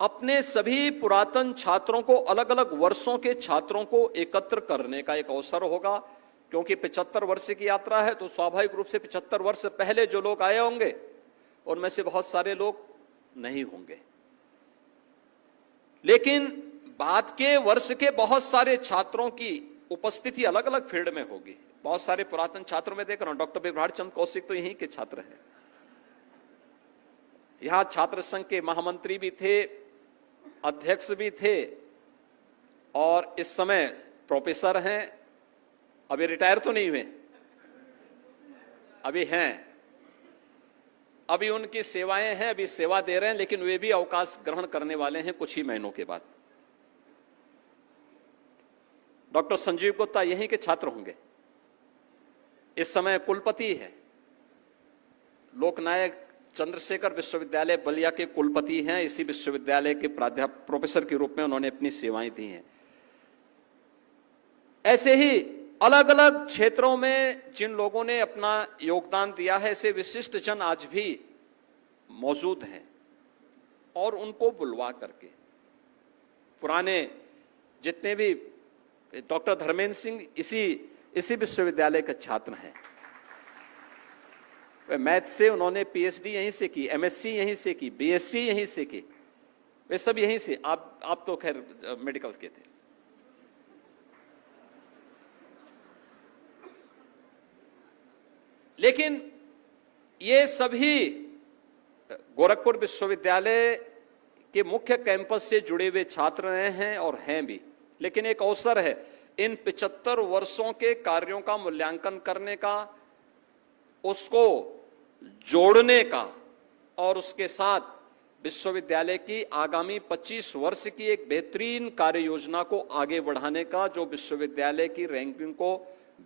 अपने सभी पुरातन छात्रों को, अलग अलग वर्षों के छात्रों को एकत्र करने का एक अवसर होगा। क्योंकि 75 वर्ष की यात्रा है, तो स्वाभाविक रूप से 75 वर्ष पहले जो लोग आए होंगे उनमें से बहुत सारे लोग नहीं होंगे, लेकिन बाद के वर्ष के बहुत सारे छात्रों की उपस्थिति अलग अलग फील्ड में होगी। बहुत सारे पुरातन छात्रों में देख रहा हूं, डॉक्टर बिभ्राट चंद्र कौशिक तो यहीं के छात्र हैं। यहां छात्र संघ के महामंत्री भी थे, अध्यक्ष भी थे, और इस समय प्रोफेसर हैं। अभी रिटायर तो नहीं हुए, अभी हैं, अभी उनकी सेवाएं हैं, अभी सेवा दे रहे हैं, लेकिन वे भी अवकाश ग्रहण करने वाले हैं कुछ ही महीनों के बाद। डॉक्टर संजीव गुप्ता यहीं के छात्र होंगे, इस समय कुलपति है, लोकनायक चंद्रशेखर विश्वविद्यालय बलिया के कुलपति हैं। इसी विश्वविद्यालय के प्राध्यापक प्रोफेसर के रूप में उन्होंने अपनी सेवाएं दी हैं। ऐसे ही अलग अलग क्षेत्रों में जिन लोगों ने अपना योगदान दिया है, ऐसे विशिष्ट जन आज भी मौजूद हैं, और उनको बुलवा करके पुराने जितने भी, डॉक्टर धर्मेंद्र सिंह इसी विश्वविद्यालय के छात्र हैं। मैथ से उन्होंने पीएचडी यहीं से की, एमएससी यहीं से की, बीएससी यहीं से की, वे सब यहीं से। आप तो खैर मेडिकल के थे। लेकिन ये सभी गोरखपुर विश्वविद्यालय के मुख्य कैंपस से जुड़े हुए छात्र रहे हैं और हैं भी। लेकिन एक अवसर है इन 75 वर्षों के कार्यों का मूल्यांकन करने का, उसको जोड़ने का, और उसके साथ विश्वविद्यालय की आगामी 25 वर्ष की एक बेहतरीन कार्य योजना को आगे बढ़ाने का, जो विश्वविद्यालय की रैंकिंग को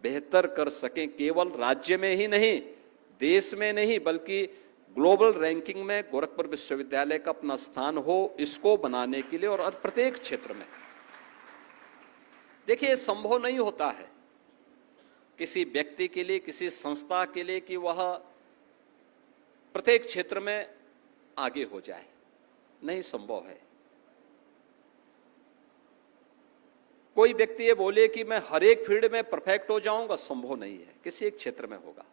बेहतर कर सकें। केवल राज्य में ही नहीं, देश में नहीं, बल्कि ग्लोबल रैंकिंग में गोरखपुर विश्वविद्यालय का अपना स्थान हो, इसको बनाने के लिए। और प्रत्येक क्षेत्र में देखिए, संभव नहीं होता है किसी व्यक्ति के लिए, किसी संस्था के लिए कि वह प्रत्येक क्षेत्र में आगे हो जाए, नहीं संभव है। कोई व्यक्ति ये बोले कि मैं हर एक फील्ड में परफेक्ट हो जाऊंगा, संभव नहीं है, किसी एक क्षेत्र में होगा।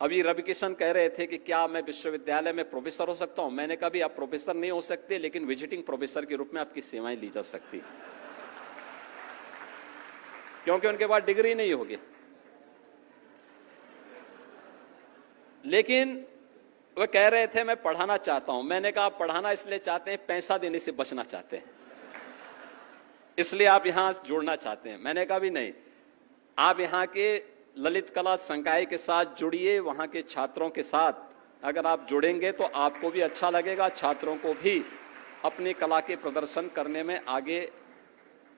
अभी रवि किशन कह रहे थे कि क्या मैं विश्वविद्यालय में प्रोफेसर हो सकता हूं। मैंने कहा भी आप प्रोफेसर नहीं हो सकते, लेकिन विजिटिंग प्रोफेसर के रूप में आपकी सेवाएं ली जा सकती, क्योंकि उनके पास डिग्री नहीं होगी। लेकिन वो कह रहे थे मैं पढ़ाना चाहता हूं। मैंने कहा आप पढ़ाना इसलिए चाहते हैं, पैसा देने से बचना चाहते हैं, इसलिए आप यहां जुड़ना चाहते हैं। मैंने कहा भी नहीं, आप यहां के ललित कला संकाय के साथ जुड़िए, वहां के छात्रों के साथ अगर आप जुड़ेंगे तो आपको भी अच्छा लगेगा, छात्रों को भी अपनी कला के प्रदर्शन करने में आगे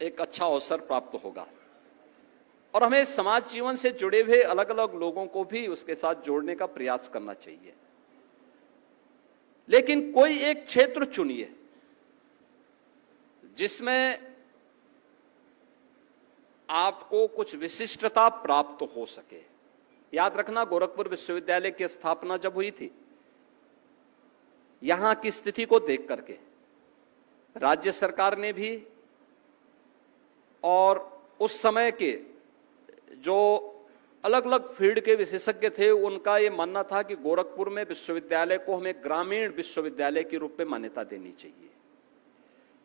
एक अच्छा अवसर प्राप्त होगा। और हमें समाज जीवन से जुड़े हुए अलग अलग लोगों को भी उसके साथ जोड़ने का प्रयास करना चाहिए। लेकिन कोई एक क्षेत्र चुनिए जिसमें आपको कुछ विशिष्टता प्राप्त हो सके। याद रखना, गोरखपुर विश्वविद्यालय की स्थापना जब हुई थी, यहां की स्थिति को देख करके राज्य सरकार ने भी और उस समय के जो अलग अलग फील्ड के विशेषज्ञ थे, उनका यह मानना था कि गोरखपुर में विश्वविद्यालय को हमें ग्रामीण विश्वविद्यालय के रूप में मान्यता देनी चाहिए।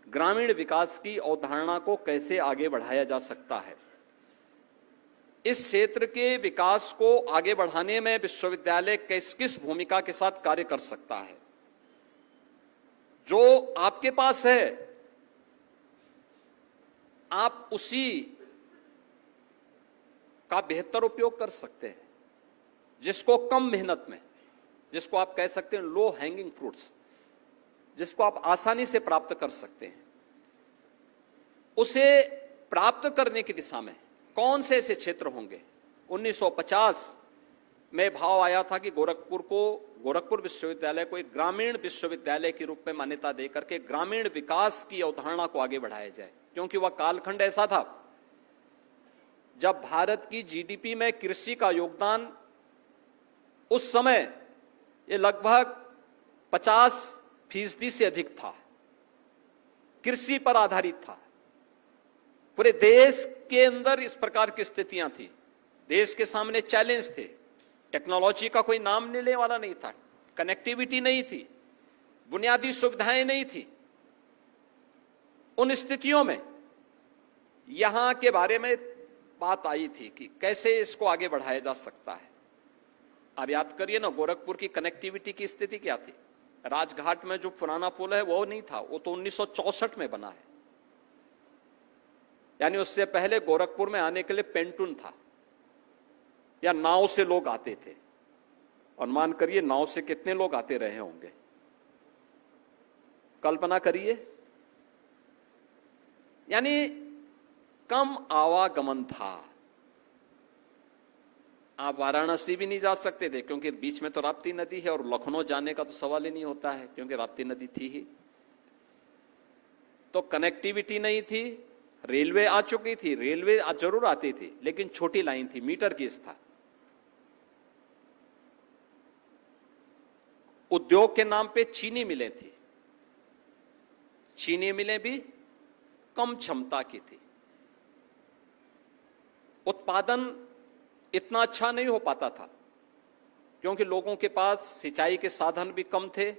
ग्रामीण विकास की अवधारणा को कैसे आगे बढ़ाया जा सकता है, इस क्षेत्र के विकास को आगे बढ़ाने में विश्वविद्यालय किस किस भूमिका के साथ कार्य कर सकता है। जो आपके पास है आप उसी का बेहतर उपयोग कर सकते हैं, जिसको कम मेहनत में, जिसको आप कह सकते हैं लो हैंगिंग फ्रूट्स, जिसको आप आसानी से प्राप्त कर सकते हैं, उसे प्राप्त करने की दिशा में कौन से ऐसे क्षेत्र होंगे। 1950 में भाव आया था कि गोरखपुर विश्वविद्यालय को एक ग्रामीण विश्वविद्यालय के रूप में मान्यता देकर के ग्रामीण विकास की अवधारणा को आगे बढ़ाया जाए, क्योंकि वह कालखंड ऐसा था जब भारत की जीडीपी में कृषि का योगदान उस समय ये लगभग 50% से अधिक था, कृषि पर आधारित था। पूरे देश के अंदर इस प्रकार की स्थितियां थी, देश के सामने चैलेंज थे, टेक्नोलॉजी का कोई नाम लेने वाला नहीं था, कनेक्टिविटी नहीं थी, बुनियादी सुविधाएं नहीं थी। उन स्थितियों में यहां के बारे में बात आई थी कि कैसे इसको आगे बढ़ाया जा सकता है। आप याद करिए ना, गोरखपुर की कनेक्टिविटी की स्थिति क्या थी। राजघाट में जो पुराना पुल है वो नहीं था, वो तो 1964 में बना है। यानी उससे पहले गोरखपुर में आने के लिए पेंटून था या नाव से लोग आते थे। अनुमान करिए नाव से कितने लोग आते रहे होंगे, कल्पना करिए। यानी कम आवागमन था। आप वाराणसी भी नहीं जा सकते थे क्योंकि बीच में तो राप्ती नदी है, और लखनऊ जाने का तो सवाल ही नहीं होता है क्योंकि राप्ती नदी थी ही। तो कनेक्टिविटी नहीं थी। रेलवे आ चुकी थी, रेलवे जरूर आती थी लेकिन छोटी लाइन थी, मीटर गेज था। उद्योग के नाम पे चीनी मिलें थी, चीनी मिलें भी कम क्षमता की थी। उत्पादन इतना अच्छा नहीं हो पाता था क्योंकि लोगों के पास सिंचाई के साधन भी कम थे,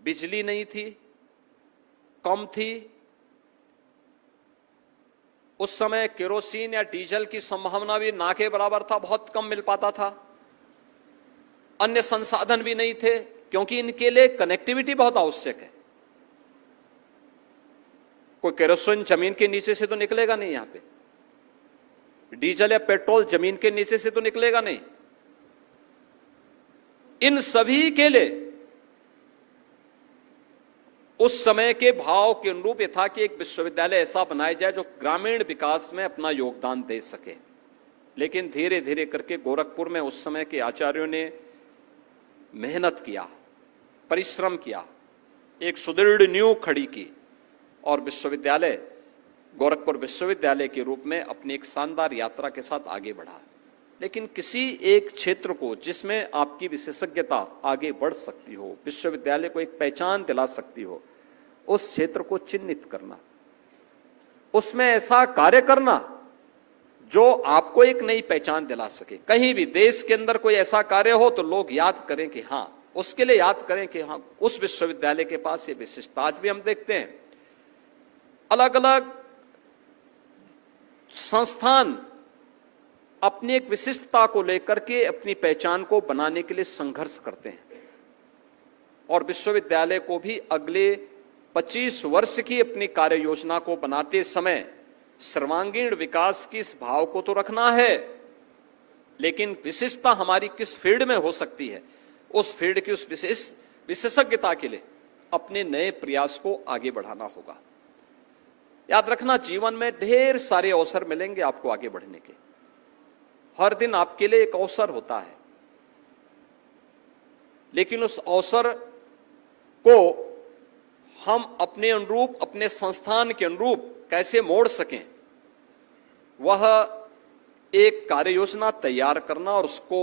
बिजली नहीं थी, कम थी। उस समय केरोसिन या डीजल की संभावना भी ना के बराबर था, बहुत कम मिल पाता था। अन्य संसाधन भी नहीं थे क्योंकि इनके लिए कनेक्टिविटी बहुत आवश्यक है। कोई केरोसिन जमीन के नीचे से तो निकलेगा नहीं, यहां पे डीजल या पेट्रोल जमीन के नीचे से तो निकलेगा नहीं। इन सभी के लिए उस समय के भाव के अनुरूप यह था कि एक विश्वविद्यालय ऐसा बनाया जाए जो ग्रामीण विकास में अपना योगदान दे सके। लेकिन धीरे धीरे करके गोरखपुर में उस समय के आचार्यों ने मेहनत किया, परिश्रम किया, एक सुदृढ़ नींव खड़ी की और विश्वविद्यालय गोरखपुर विश्वविद्यालय के रूप में अपनी एक शानदार यात्रा के साथ आगे बढ़ा। लेकिन किसी एक क्षेत्र को जिसमें आपकी विशेषज्ञता आगे बढ़ सकती हो, विश्वविद्यालय को एक पहचान दिला सकती हो, उस क्षेत्र को चिन्हित करना, उसमें ऐसा कार्य करना जो आपको एक नई पहचान दिला सके। कहीं भी देश के अंदर कोई ऐसा कार्य हो तो लोग याद करें कि हाँ, उसके लिए याद करें कि हाँ, उस विश्वविद्यालय के पास ये विशिष्टता। आज भी हम देखते हैं अलग अलग संस्थान अपनी एक विशिष्टता को लेकर के अपनी पहचान को बनाने के लिए संघर्ष करते हैं, और विश्वविद्यालय को भी अगले 25 वर्ष की अपनी कार्य योजना को बनाते समय सर्वांगीण विकास की इस भाव को तो रखना है, लेकिन विशिष्टता हमारी किस फील्ड में हो सकती है, उस फील्ड की उस विशेषज्ञता के लिए अपने नए प्रयास को आगे बढ़ाना होगा। याद रखना, जीवन में ढेर सारे अवसर मिलेंगे आपको आगे बढ़ने के। हर दिन आपके लिए एक अवसर होता है, लेकिन उस अवसर को हम अपने अनुरूप, अपने संस्थान के अनुरूप कैसे मोड़ सकें, वह एक कार्य योजना तैयार करना और उसको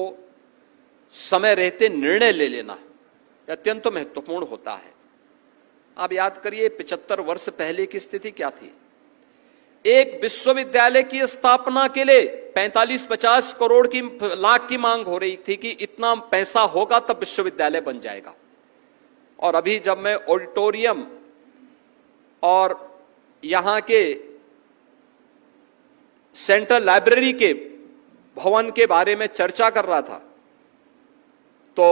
समय रहते निर्णय ले लेना अत्यंत महत्वपूर्ण होता है। आप याद करिए 75 वर्ष पहले की स्थिति क्या थी। एक विश्वविद्यालय की स्थापना के लिए 45-50 करोड़ की लाख की मांग हो रही थी कि इतना पैसा होगा तब विश्वविद्यालय बन जाएगा। और अभी जब मैं ऑडिटोरियम और यहां के सेंट्रल लाइब्रेरी के भवन के बारे में चर्चा कर रहा था तो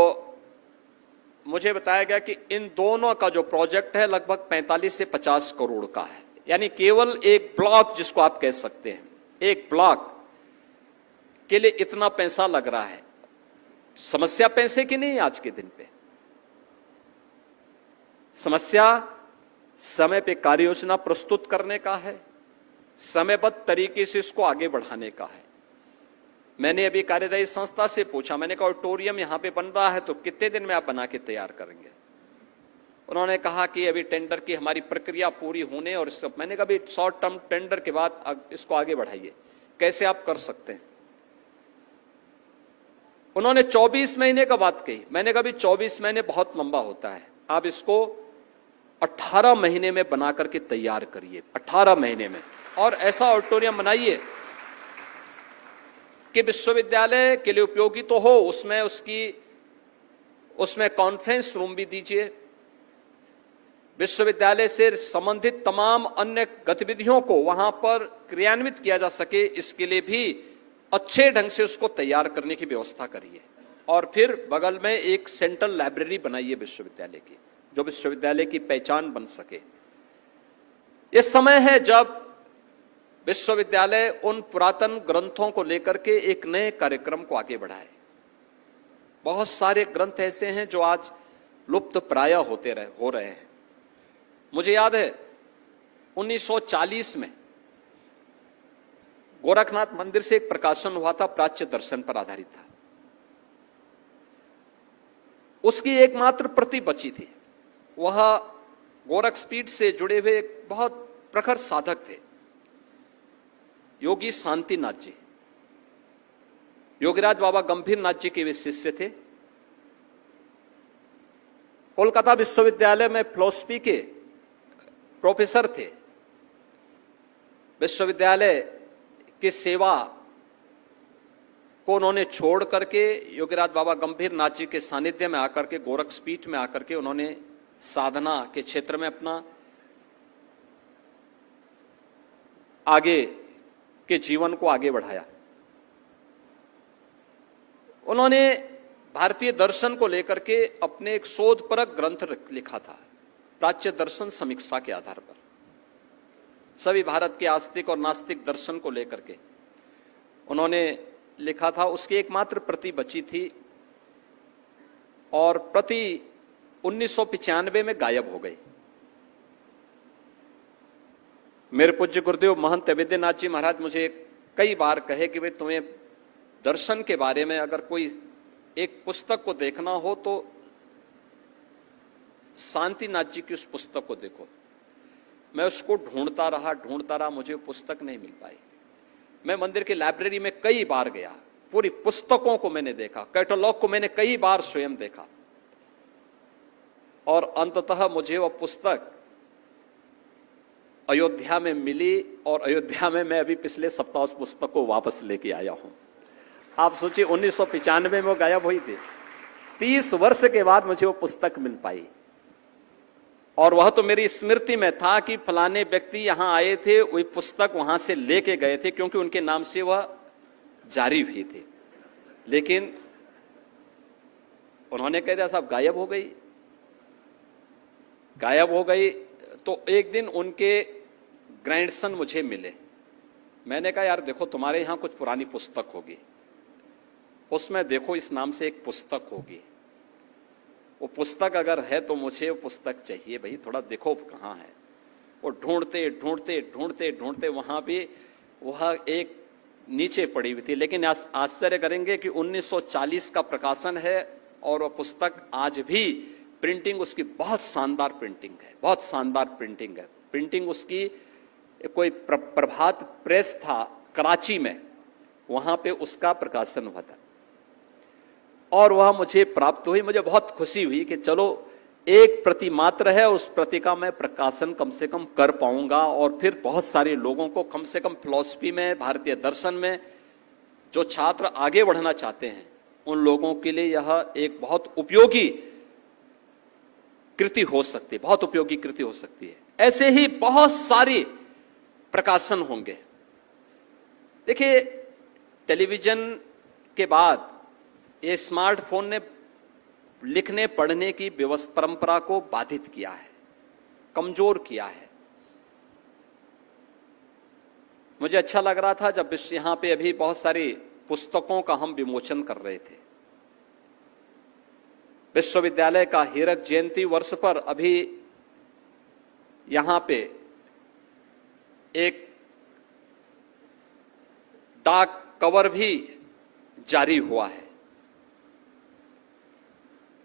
मुझे बताया गया कि इन दोनों का जो प्रोजेक्ट है लगभग 45 से 50 करोड़ का है। यानी केवल एक ब्लॉक, जिसको आप कह सकते हैं, एक ब्लॉक के लिए इतना पैसा लग रहा है। समस्या पैसे की नहीं आज के दिन पे, समस्या समय पे कार्य योजना प्रस्तुत करने का है, समयबद्ध तरीके से इसको आगे बढ़ाने का है। मैंने अभी कार्यदायी संस्था से पूछा, मैंने कहा ऑडिटोरियम यहां पे बन रहा है तो कितने दिन में आप बना के तैयार करेंगे। उन्होंने कहा कि अभी टेंडर की हमारी प्रक्रिया पूरी होने और इसको, मैंने कहा अभी शॉर्ट टर्म टेंडर के बाद इसको आगे बढ़ाइए, कैसे आप कर सकते हैं। उन्होंने 24 महीने का बात कही। मैंने कहा भी 24 महीने बहुत लंबा होता है, आप इसको 18 महीने में बना करके तैयार करिए, 18 महीने में, और ऐसा ऑडिटोरियम बनाइए कि विश्वविद्यालय के लिए उपयोगी तो हो, उसमें कॉन्फ्रेंस रूम भी दीजिए, विश्वविद्यालय से संबंधित तमाम अन्य गतिविधियों को वहां पर क्रियान्वित किया जा सके, इसके लिए भी अच्छे ढंग से उसको तैयार करने की व्यवस्था करिए। और फिर बगल में एक सेंट्रल लाइब्रेरी बनाइए विश्वविद्यालय की, जो विश्वविद्यालय की पहचान बन सके। इस समय है जब विश्वविद्यालय उन पुरातन ग्रंथों को लेकर के एक नए कार्यक्रम को आगे बढ़ाए। बहुत सारे ग्रंथ ऐसे हैं जो आज लुप्त प्राय हो रहे हैं। मुझे याद है 1940 में गोरखनाथ मंदिर से एक प्रकाशन हुआ था, प्राच्य दर्शन पर आधारित था। उसकी एकमात्र प्रति बची थी। वह गोरखपीठ से जुड़े हुए एक बहुत प्रखर साधक थे, योगी शांतिनाथ जी। योगीराज बाबा गंभीरनाथ जी के वे शिष्य थे। कोलकाता विश्वविद्यालय में फिलॉसफी के प्रोफेसर थे। विश्वविद्यालय की सेवा को उन्होंने छोड़ करके योगीराज बाबा गंभीरनाथ जी के सानिध्य में आकर के, गोरखपीठ में आकर के उन्होंने साधना के क्षेत्र में अपना आगे के जीवन को आगे बढ़ाया। उन्होंने भारतीय दर्शन को लेकर के अपने एक शोधपरक ग्रंथ लिखा था, प्राच्य दर्शन समीक्षा के आधार पर। सभी भारत के आस्तिक और नास्तिक दर्शन को लेकर के उन्होंने लिखा था। उसकी एकमात्र प्रति बची थी और प्रति 1995 में गायब हो गई। मेरे पूज्य गुरुदेव महंत वैद्यनाथ जी महाराज मुझे कई बार कहे कि भाई तुम्हें दर्शन के बारे में अगर कोई एक पुस्तक को देखना हो तो शांतिनाथ जी की उस पुस्तक को देखो। मैं उसको ढूंढता रहा, मुझे पुस्तक नहीं मिल पाई। मैं मंदिर की लाइब्रेरी में कई बार गया, पूरी पुस्तकों को मैंने देखा, कैटलॉग को मैंने कई बार स्वयं देखा, और अंततः मुझे वह पुस्तक अयोध्या में मिली। और अयोध्या में मैं अभी पिछले सप्ताह उस पुस्तक को वापस लेके आया हूं। आप सोचिए 1995 में वो गायब हुई थी, 30 वर्ष के बाद मुझे वो पुस्तक मिल पाई। और वह तो मेरी स्मृति में था कि फलाने व्यक्ति यहां आए थे, वही पुस्तक वहां से लेके गए थे, क्योंकि उनके नाम से वह जारी हुई थी। लेकिन उन्होंने कह दिया साहब गायब हो गई। तो एक दिन उनके ग्रैंडसन मुझे मिले। मैंने कहा यार देखो तुम्हारे यहां कुछ पुरानी पुस्तक होगी, उसमें देखो इस नाम से एक पुस्तक होगी, वो पुस्तक अगर है तो मुझे वो पुस्तक चाहिए भाई, थोड़ा देखो कहाँ है। वो ढूंढते वहां भी वह एक नीचे पड़ी हुई थी। लेकिन आश्चर्य करेंगे कि 1940 का प्रकाशन है और वह पुस्तक आज भी प्रिंटिंग उसकी बहुत शानदार प्रिंटिंग है, बहुत शानदार प्रिंटिंग है। प्रिंटिंग उसकी कोई प्रभात प्रेस था कराची में, वहां पे उसका प्रकाशन हुआ था और वह मुझे प्राप्त हुई। मुझे बहुत खुशी हुई कि चलो एक प्रति मात्र है, उस प्रति का मैं प्रकाशन कम से कम कर पाऊंगा और फिर बहुत सारे लोगों को कम से कम फिलॉसफी में, भारतीय दर्शन में जो छात्र आगे बढ़ना चाहते हैं उन लोगों के लिए यह एक बहुत उपयोगी कृति हो सकती है, बहुत उपयोगी कृति हो सकती है। ऐसे ही बहुत सारी प्रकाशन होंगे। देखिए टेलीविजन के बाद ये स्मार्टफोन ने लिखने पढ़ने की व्यवस्था परंपरा को बाधित किया है, कमजोर किया है। मुझे अच्छा लग रहा था जब यहां पे अभी बहुत सारी पुस्तकों का हम विमोचन कर रहे थे। विश्वविद्यालय का हीरक जयंती वर्ष पर अभी यहां पे एक डाक कवर भी जारी हुआ है।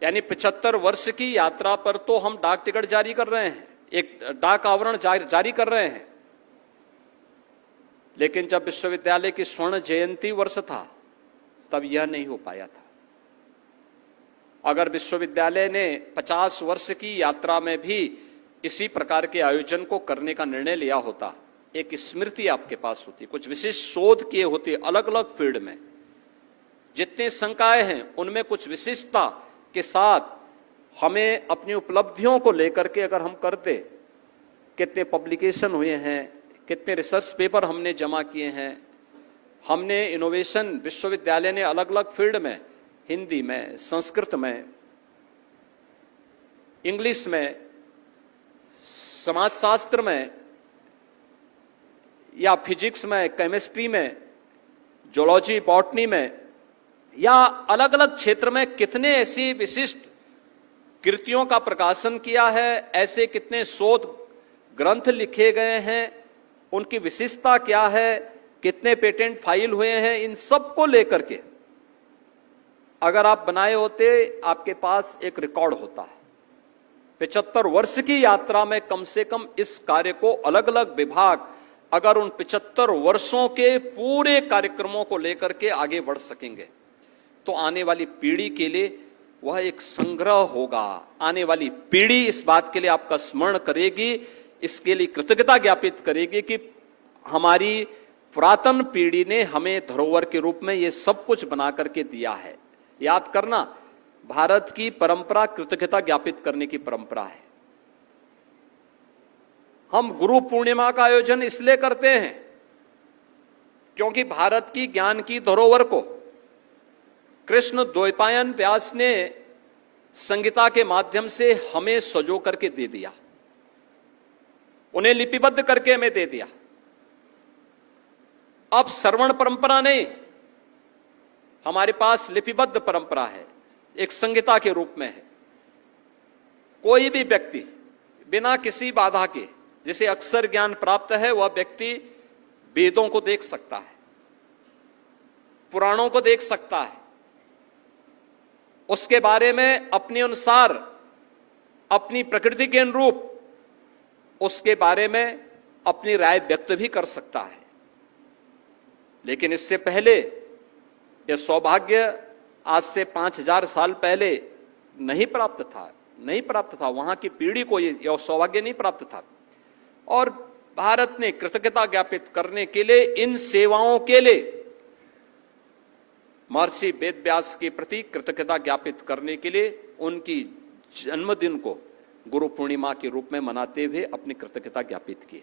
यानी 75 वर्ष की यात्रा पर तो हम डाक टिकट जारी कर रहे हैं, एक डाक आवरण जारी कर रहे हैं, लेकिन जब विश्वविद्यालय की स्वर्ण जयंती वर्ष था तब यह नहीं हो पाया था। अगर विश्वविद्यालय ने 50 वर्ष की यात्रा में भी इसी प्रकार के आयोजन को करने का निर्णय लिया होता, एक स्मृति आपके पास होती, कुछ विशिष्ट शोध किए होते अलग अलग फील्ड में, जितने संकाय हैं उनमें कुछ विशिष्टता के साथ हमें अपनी उपलब्धियों को लेकर के अगर हम करते, कितने पब्लिकेशन हुए हैं, कितने रिसर्च पेपर हमने जमा किए हैं, हमने इनोवेशन विश्वविद्यालय ने अलग अलग फील्ड में, हिंदी में, संस्कृत में, इंग्लिश में, समाजशास्त्र में या फिजिक्स में, केमिस्ट्री में, जूलॉजी, बॉटनी में या अलग अलग क्षेत्र में कितने ऐसी विशिष्ट कृतियों का प्रकाशन किया है, ऐसे कितने शोध ग्रंथ लिखे गए हैं, उनकी विशिष्टता क्या है, कितने पेटेंट फाइल हुए हैं, इन सब को लेकर के अगर आप बनाए होते, आपके पास एक रिकॉर्ड होता है। 75 वर्ष की यात्रा में कम से कम इस कार्य को अलग अलग विभाग अगर उन 75 वर्षों के पूरे कार्यक्रमों को लेकर के आगे बढ़ सकेंगे तो आने वाली पीढ़ी के लिए वह एक संग्रह होगा। आने वाली पीढ़ी इस बात के लिए आपका स्मरण करेगी, इसके लिए कृतज्ञता ज्ञापित करेगी कि हमारी पुरातन पीढ़ी ने हमें धरोहर के रूप में ये सब कुछ बना करके दिया है। याद करना, भारत की परंपरा कृतज्ञता ज्ञापित करने की परंपरा है। हम गुरु पूर्णिमा का आयोजन इसलिए करते हैं क्योंकि भारत की ज्ञान की धरोहर को कृष्ण द्वैपायन व्यास ने संगीता के माध्यम से हमें सजो करके दे दिया, उन्हें लिपिबद्ध करके हमें दे दिया। अब श्रवण परंपरा नहीं, हमारे पास लिपिबद्ध परंपरा है, एक संगीता के रूप में है। कोई भी व्यक्ति बिना किसी बाधा के, जिसे अक्षर ज्ञान प्राप्त है, वह व्यक्ति वेदों को देख सकता है, पुराणों को देख सकता है, उसके बारे में अपने अनुसार, अपनी प्रकृति के अनुरूप उसके बारे में अपनी राय व्यक्त भी कर सकता है। लेकिन इससे पहले यह सौभाग्य आज से 5000 साल पहले नहीं प्राप्त था, वहां की पीढ़ी को यह सौभाग्य नहीं प्राप्त था। और भारत ने कृतज्ञता ज्ञापित करने के लिए, इन सेवाओं के लिए, महर्षि वेदव्यास के प्रति कृतज्ञता ज्ञापित करने के लिए उनकी जन्मदिन को गुरु पूर्णिमा के रूप में मनाते हुए अपनी कृतज्ञता ज्ञापित की।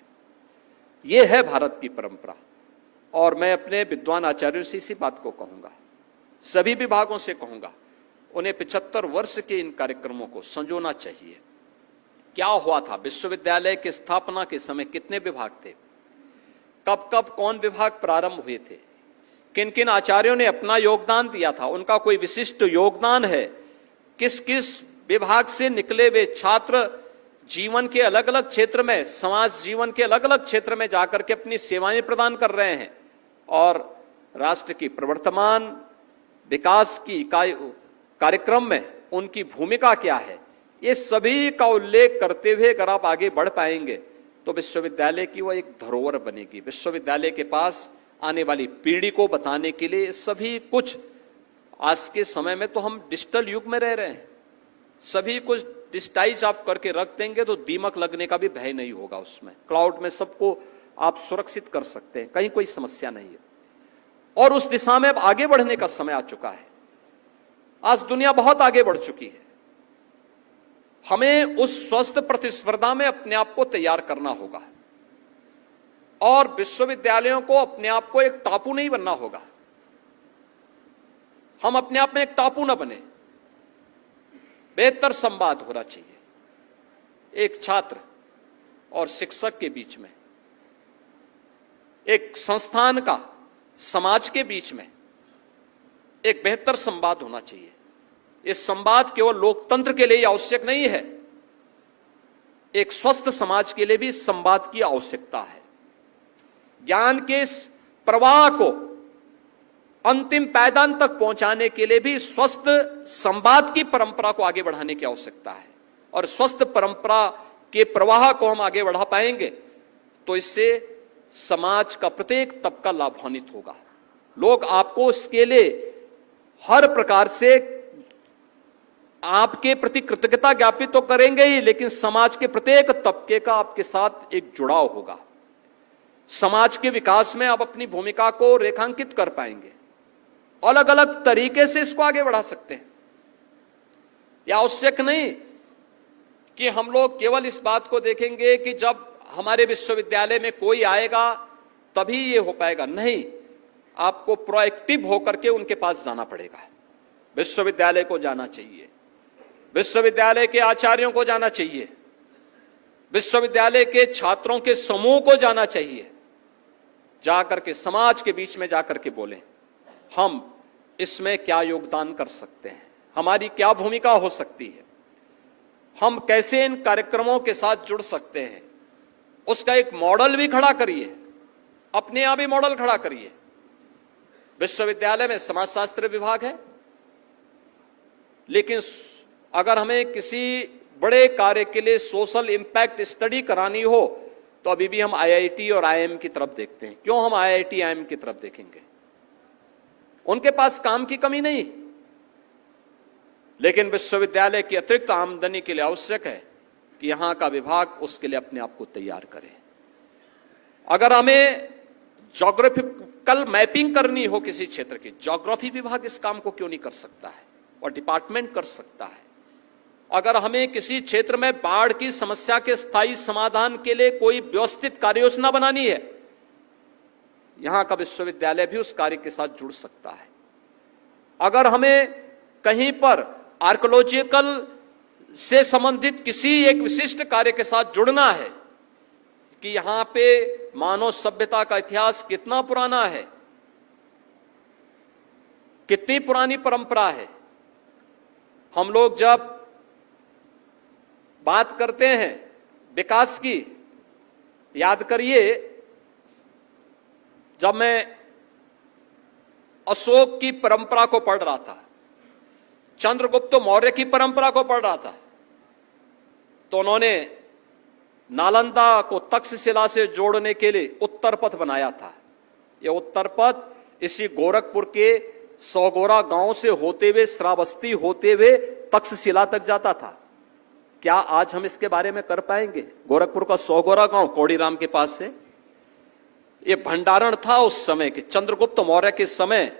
यह है भारत की परंपरा। और मैं अपने विद्वान आचार्यों से इसी बात को कहूंगा, सभी विभागों से कहूंगा, उन्हें 75 वर्ष के इन कार्यक्रमों को संजोना चाहिए। क्या हुआ था विश्वविद्यालय की स्थापना के समय, कितने विभाग थे, कब कब कौन विभाग प्रारंभ हुए थे, किन किन आचार्यों ने अपना योगदान दिया था, उनका कोई विशिष्ट योगदान है, किस किस विभाग से निकले हुए छात्र जीवन के अलग अलग क्षेत्र में, समाज जीवन के अलग अलग क्षेत्र में जाकर के अपनी सेवाएं प्रदान कर रहे हैं और राष्ट्र की प्रवर्तमान विकास की कार्यक्रम में उनकी भूमिका क्या है, ये सभी का उल्लेख करते हुए अगर आप आगे बढ़ पाएंगे तो विश्वविद्यालय की वह एक धरोहर बनेगी। विश्वविद्यालय के पास आने वाली पीढ़ी को बताने के लिए सभी कुछ, आज के समय में तो हम डिजिटल युग में रह रहे हैं, सभी कुछ डिजिटाइज आप करके रख देंगे तो दीमक लगने का भी भय नहीं होगा। उसमें क्लाउड में सबको आप सुरक्षित कर सकते हैं, कहीं कोई समस्या नहीं है। और उस दिशा में अब आगे बढ़ने का समय आ चुका है। आज दुनिया बहुत आगे बढ़ चुकी है, हमें उस स्वस्थ प्रतिस्पर्धा में अपने आप को तैयार करना होगा और विश्वविद्यालयों को अपने आप को एक टापू नहीं बनना होगा। हम अपने आप में एक टापू न बने, बेहतर संवाद होना चाहिए एक छात्र और शिक्षक के बीच में, एक संस्थान का समाज के बीच में एक बेहतर संवाद होना चाहिए। इस संवाद केवल लोकतंत्र के लिए आवश्यक नहीं है, एक स्वस्थ समाज के लिए भी संवाद की आवश्यकता है। ज्ञान के इस प्रवाह को अंतिम पायदान तक पहुंचाने के लिए भी स्वस्थ संवाद की परंपरा को आगे बढ़ाने की आवश्यकता है। और स्वस्थ परंपरा के प्रवाह को हम आगे बढ़ा पाएंगे तो इससे समाज का प्रत्येक तबका लाभान्वित होगा। लोग आपको इसके लिए हर प्रकार से आपके प्रति कृतज्ञता ज्ञापित तो करेंगे ही, लेकिन समाज के प्रत्येक तबके का आपके साथ एक जुड़ाव होगा। समाज के विकास में आप अपनी भूमिका को रेखांकित कर पाएंगे, अलग अलग तरीके से इसको आगे बढ़ा सकते हैं। यह आवश्यक नहीं कि हम लोग केवल इस बात को देखेंगे कि जब हमारे विश्वविद्यालय में कोई आएगा तभी ये हो पाएगा। नहीं, आपको प्रोएक्टिव होकर के उनके पास जाना पड़ेगा। विश्वविद्यालय को जाना चाहिए, विश्वविद्यालय के आचार्यों को जाना चाहिए, विश्वविद्यालय के छात्रों के समूह को जाना चाहिए, जाकर के समाज के बीच में जाकर के बोलें हम इसमें क्या योगदान कर सकते हैं, हमारी क्या भूमिका हो सकती है, हम कैसे इन कार्यक्रमों के साथ जुड़ सकते हैं। उसका एक मॉडल भी खड़ा करिए, अपने आप ही मॉडल खड़ा करिए। विश्वविद्यालय में समाजशास्त्र विभाग है, लेकिन अगर हमें किसी बड़े कार्य के लिए सोशल इंपैक्ट स्टडी करानी हो तो अभी भी हम आईआईटी और आईआईएम की तरफ देखते हैं। क्यों हम आईआईटी आईआईएम की तरफ देखेंगे? उनके पास काम की कमी नहीं, लेकिन विश्वविद्यालय की अतिरिक्त आमदनी के लिए आवश्यक है कि यहां का विभाग उसके लिए अपने आप को तैयार करे। अगर हमें ज्योग्राफिकल मैपिंग करनी हो किसी क्षेत्र की, ज्योग्राफी विभाग इस काम को क्यों नहीं कर सकता है और डिपार्टमेंट कर सकता है। अगर हमें किसी क्षेत्र में बाढ़ की समस्या के स्थायी समाधान के लिए कोई व्यवस्थित कार्य योजना बनानी है, यहां का विश्वविद्यालय भी उस कार्य के साथ जुड़ सकता है। अगर हमें कहीं पर आर्कियोलॉजिकल से संबंधित किसी एक विशिष्ट कार्य के साथ जुड़ना है कि यहां पे मानव सभ्यता का इतिहास कितना पुराना है, कितनी पुरानी परंपरा है। हम लोग जब बात करते हैं विकास की, याद करिए जब मैं अशोक की परंपरा को पढ़ रहा था, चंद्रगुप्त मौर्य की परंपरा को पढ़ रहा था, तो उन्होंने नालंदा को तक्षशिला से जोड़ने के लिए उत्तर पथ बनाया था। यह उत्तर पथ इसी गोरखपुर के सौगोरा गांव से होते हुए, श्रावस्ती होते हुए तक्षशिला तक जाता था। क्या आज हम इसके बारे में कर पाएंगे? गोरखपुर का सौगोरा गांव कोड़ीराम के पास से, यह भंडारण था उस समय के, चंद्रगुप्त मौर्य के समय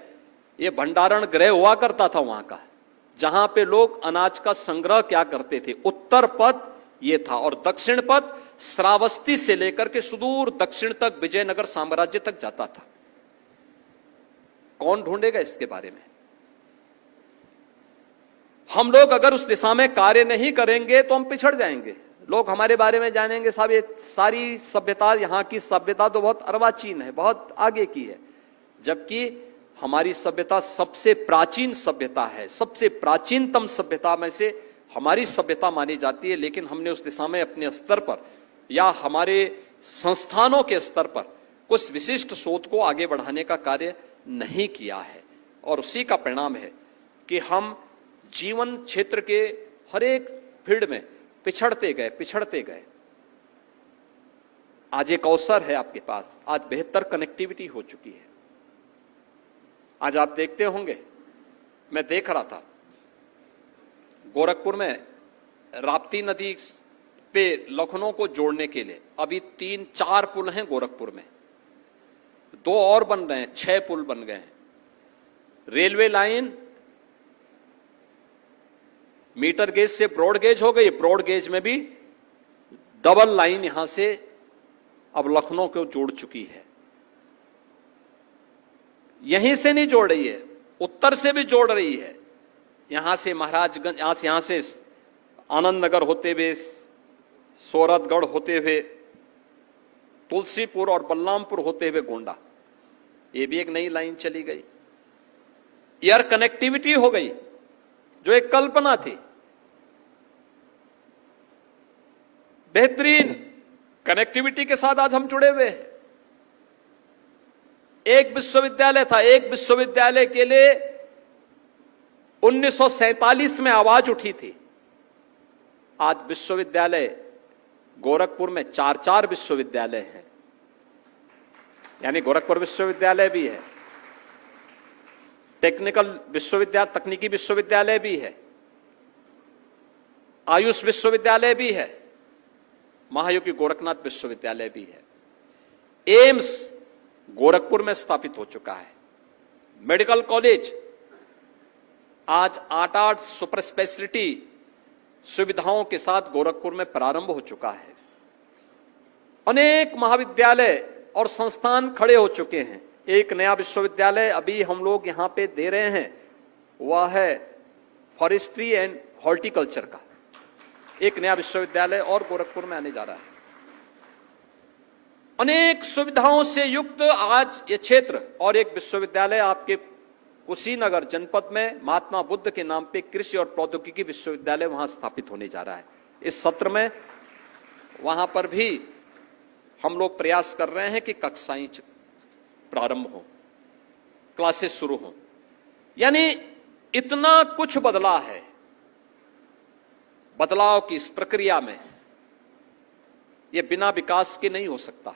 यह भंडारण गृह हुआ करता था वहां का, जहां पे लोग अनाज का संग्रह क्या करते थे। उत्तर पथ ये था, और दक्षिण पथ श्रावस्ती से लेकर के सुदूर दक्षिण तक विजयनगर साम्राज्य तक जाता था। कौन ढूंढेगा इसके बारे में? हम लोग अगर उस दिशा में कार्य नहीं करेंगे तो हम पिछड़ जाएंगे। लोग हमारे बारे में जानेंगे साहब ये सारी सभ्यता, यहां की सभ्यता तो बहुत अर्वाचीन है, बहुत आगे की है, जबकि हमारी सभ्यता सबसे प्राचीन सभ्यता है, सबसे प्राचीनतम सभ्यता में से हमारी सभ्यता मानी जाती है। लेकिन हमने उस दिशा में अपने स्तर पर या हमारे संस्थानों के स्तर पर कुछ विशिष्ट शोध को आगे बढ़ाने का कार्य नहीं किया है, और उसी का परिणाम है कि हम जीवन क्षेत्र के हर एक फील्ड में पिछड़ते गए। आज एक अवसर है आपके पास, आज बेहतर कनेक्टिविटी हो चुकी है। आज आप देखते होंगे, मैं देख रहा था गोरखपुर में राप्ती नदी पे लखनऊ को जोड़ने के लिए अभी 3-4 पुल हैं गोरखपुर में, 2 और बन रहे हैं, 6 पुल बन गए हैं। रेलवे लाइन मीटर गेज से ब्रॉड गेज हो गई, ब्रॉड गेज में भी डबल लाइन यहां से अब लखनऊ को जोड़ चुकी है। यहीं से नहीं जोड़ रही है, उत्तर से भी जोड़ रही है। यहां से महाराजगंज, यहां से आनंद नगर होते हुए, सोरठगढ़ होते हुए, तुलसीपुर और बलरामपुर होते हुए गोंडा, ये भी एक नई लाइन चली गई। एयर कनेक्टिविटी हो गई, जो एक कल्पना थी। बेहतरीन कनेक्टिविटी के साथ आज हम जुड़े हुए हैं। एक विश्वविद्यालय था, एक विश्वविद्यालय के लिए 1947 में आवाज उठी थी। आज विश्वविद्यालय गोरखपुर में 4 विश्वविद्यालय हैं, यानी गोरखपुर विश्वविद्यालय भी है, टेक्निकल विश्वविद्यालय, तकनीकी विश्वविद्यालय भी है, आयुष विश्वविद्यालय भी है, महायोगी गोरखनाथ विश्वविद्यालय भी है। एम्स गोरखपुर में स्थापित हो चुका है। मेडिकल कॉलेज आज 8 सुपर स्पेशलिटी सुविधाओं के साथ गोरखपुर में प्रारंभ हो चुका है। अनेक महाविद्यालय और संस्थान खड़े हो चुके हैं। एक नया विश्वविद्यालय अभी हम लोग यहां पे दे रहे हैं, वह है फॉरेस्ट्री एंड हॉर्टिकल्चर का। एक नया विश्वविद्यालय और गोरखपुर में आने जा रहा है। अनेक सुविधाओं से युक्त आज ये क्षेत्र, और एक विश्वविद्यालय आपके कुशीनगर जनपद में महात्मा बुद्ध के नाम पे कृषि और प्रौद्योगिकी विश्वविद्यालय वहां स्थापित होने जा रहा है। इस सत्र में वहां पर भी हम लोग प्रयास कर रहे हैं कि कक्षाएं प्रारंभ हो, क्लासेस शुरू हो। यानी इतना कुछ बदला है। बदलाव की इस प्रक्रिया में यह बिना विकास के नहीं हो सकता,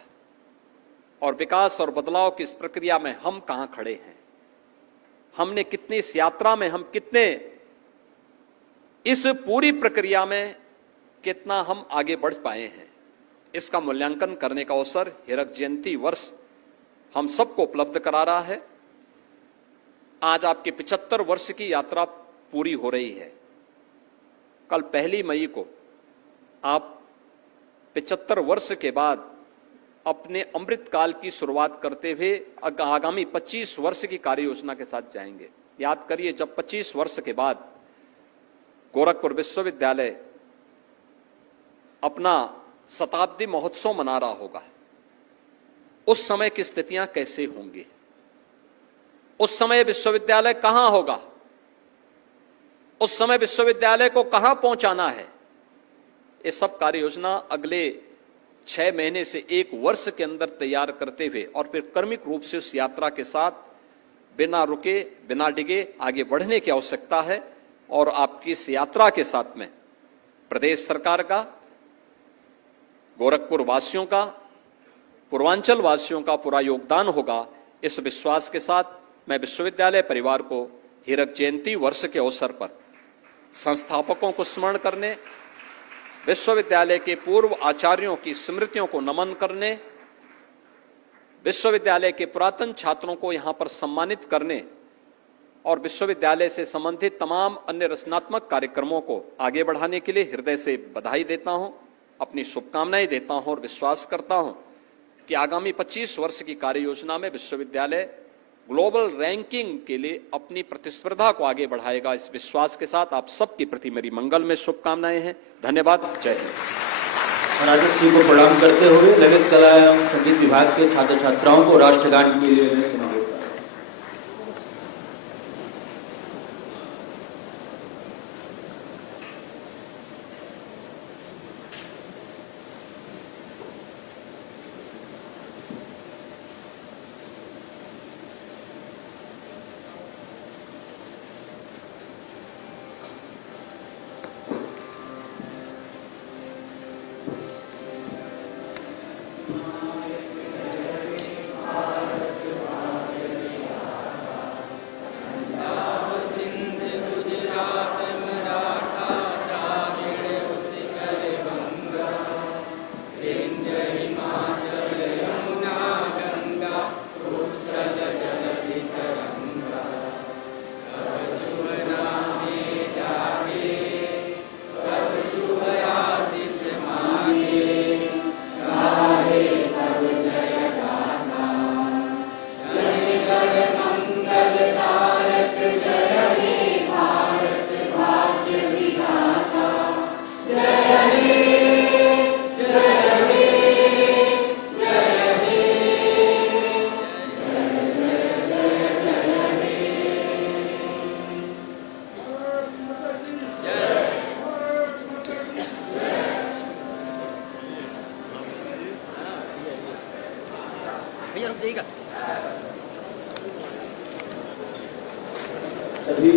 और विकास और बदलाव की इस प्रक्रिया में हम कहां खड़े हैं, हमने कितनी इस यात्रा में, हम कितने इस पूरी प्रक्रिया में कितना हम आगे बढ़ पाए हैं, इसका मूल्यांकन करने का अवसर हीरक जयंती वर्ष हम सबको उपलब्ध करा रहा है। आज आपके 75 वर्ष की यात्रा पूरी हो रही है। कल 1 मई को आप 75 वर्ष के बाद अपने अमृत काल की शुरुआत करते हुए आगामी 25 वर्ष की कार्य योजना के साथ जाएंगे। याद करिए, जब 25 वर्ष के बाद गोरखपुर विश्वविद्यालय अपना शताब्दी महोत्सव मना रहा होगा, उस समय की स्थितियां कैसे होंगी, उस समय विश्वविद्यालय कहां होगा, उस समय विश्वविद्यालय को कहां पहुंचाना है, ये सब कार्य योजना अगले 6 महीने से 1 वर्ष के अंदर तैयार करते हुए और फिर क्रमिक रूप से उस यात्रा के साथ बिना रुके बिना डिगे आगे बढ़ने की आवश्यकता है। और आपकी इस यात्रा के साथ में प्रदेश सरकार का, गोरखपुर वासियों का, पूर्वांचल वासियों का पूरा योगदान होगा। इस विश्वास के साथ मैं विश्वविद्यालय परिवार को हीरक जयंती वर्ष के अवसर पर संस्थापकों को स्मरण करने, विश्वविद्यालय के पूर्व आचार्यों की स्मृतियों को नमन करने, विश्वविद्यालय के पुरातन छात्रों को यहां पर सम्मानित करने और विश्वविद्यालय से संबंधित तमाम अन्य रचनात्मक कार्यक्रमों को आगे बढ़ाने के लिए हृदय से बधाई देता हूं, अपनी शुभकामनाएं देता हूं और विश्वास करता हूं कि आगामी 25 वर्ष की कार्य योजना में विश्वविद्यालय ग्लोबल रैंकिंग के लिए अपनी प्रतिस्पर्धा को आगे बढ़ाएगा। इस विश्वास के साथ आप सबके प्रति मेरी मंगल में शुभकामनाएं हैं। धन्यवाद। जय हिंद। राजद जी को प्रणाम करते हुए ललित कला एवं संगीत विभाग के छात्र छात्राओं को राष्ट्रगान के लिए भैया रुक जाइएगा। सभी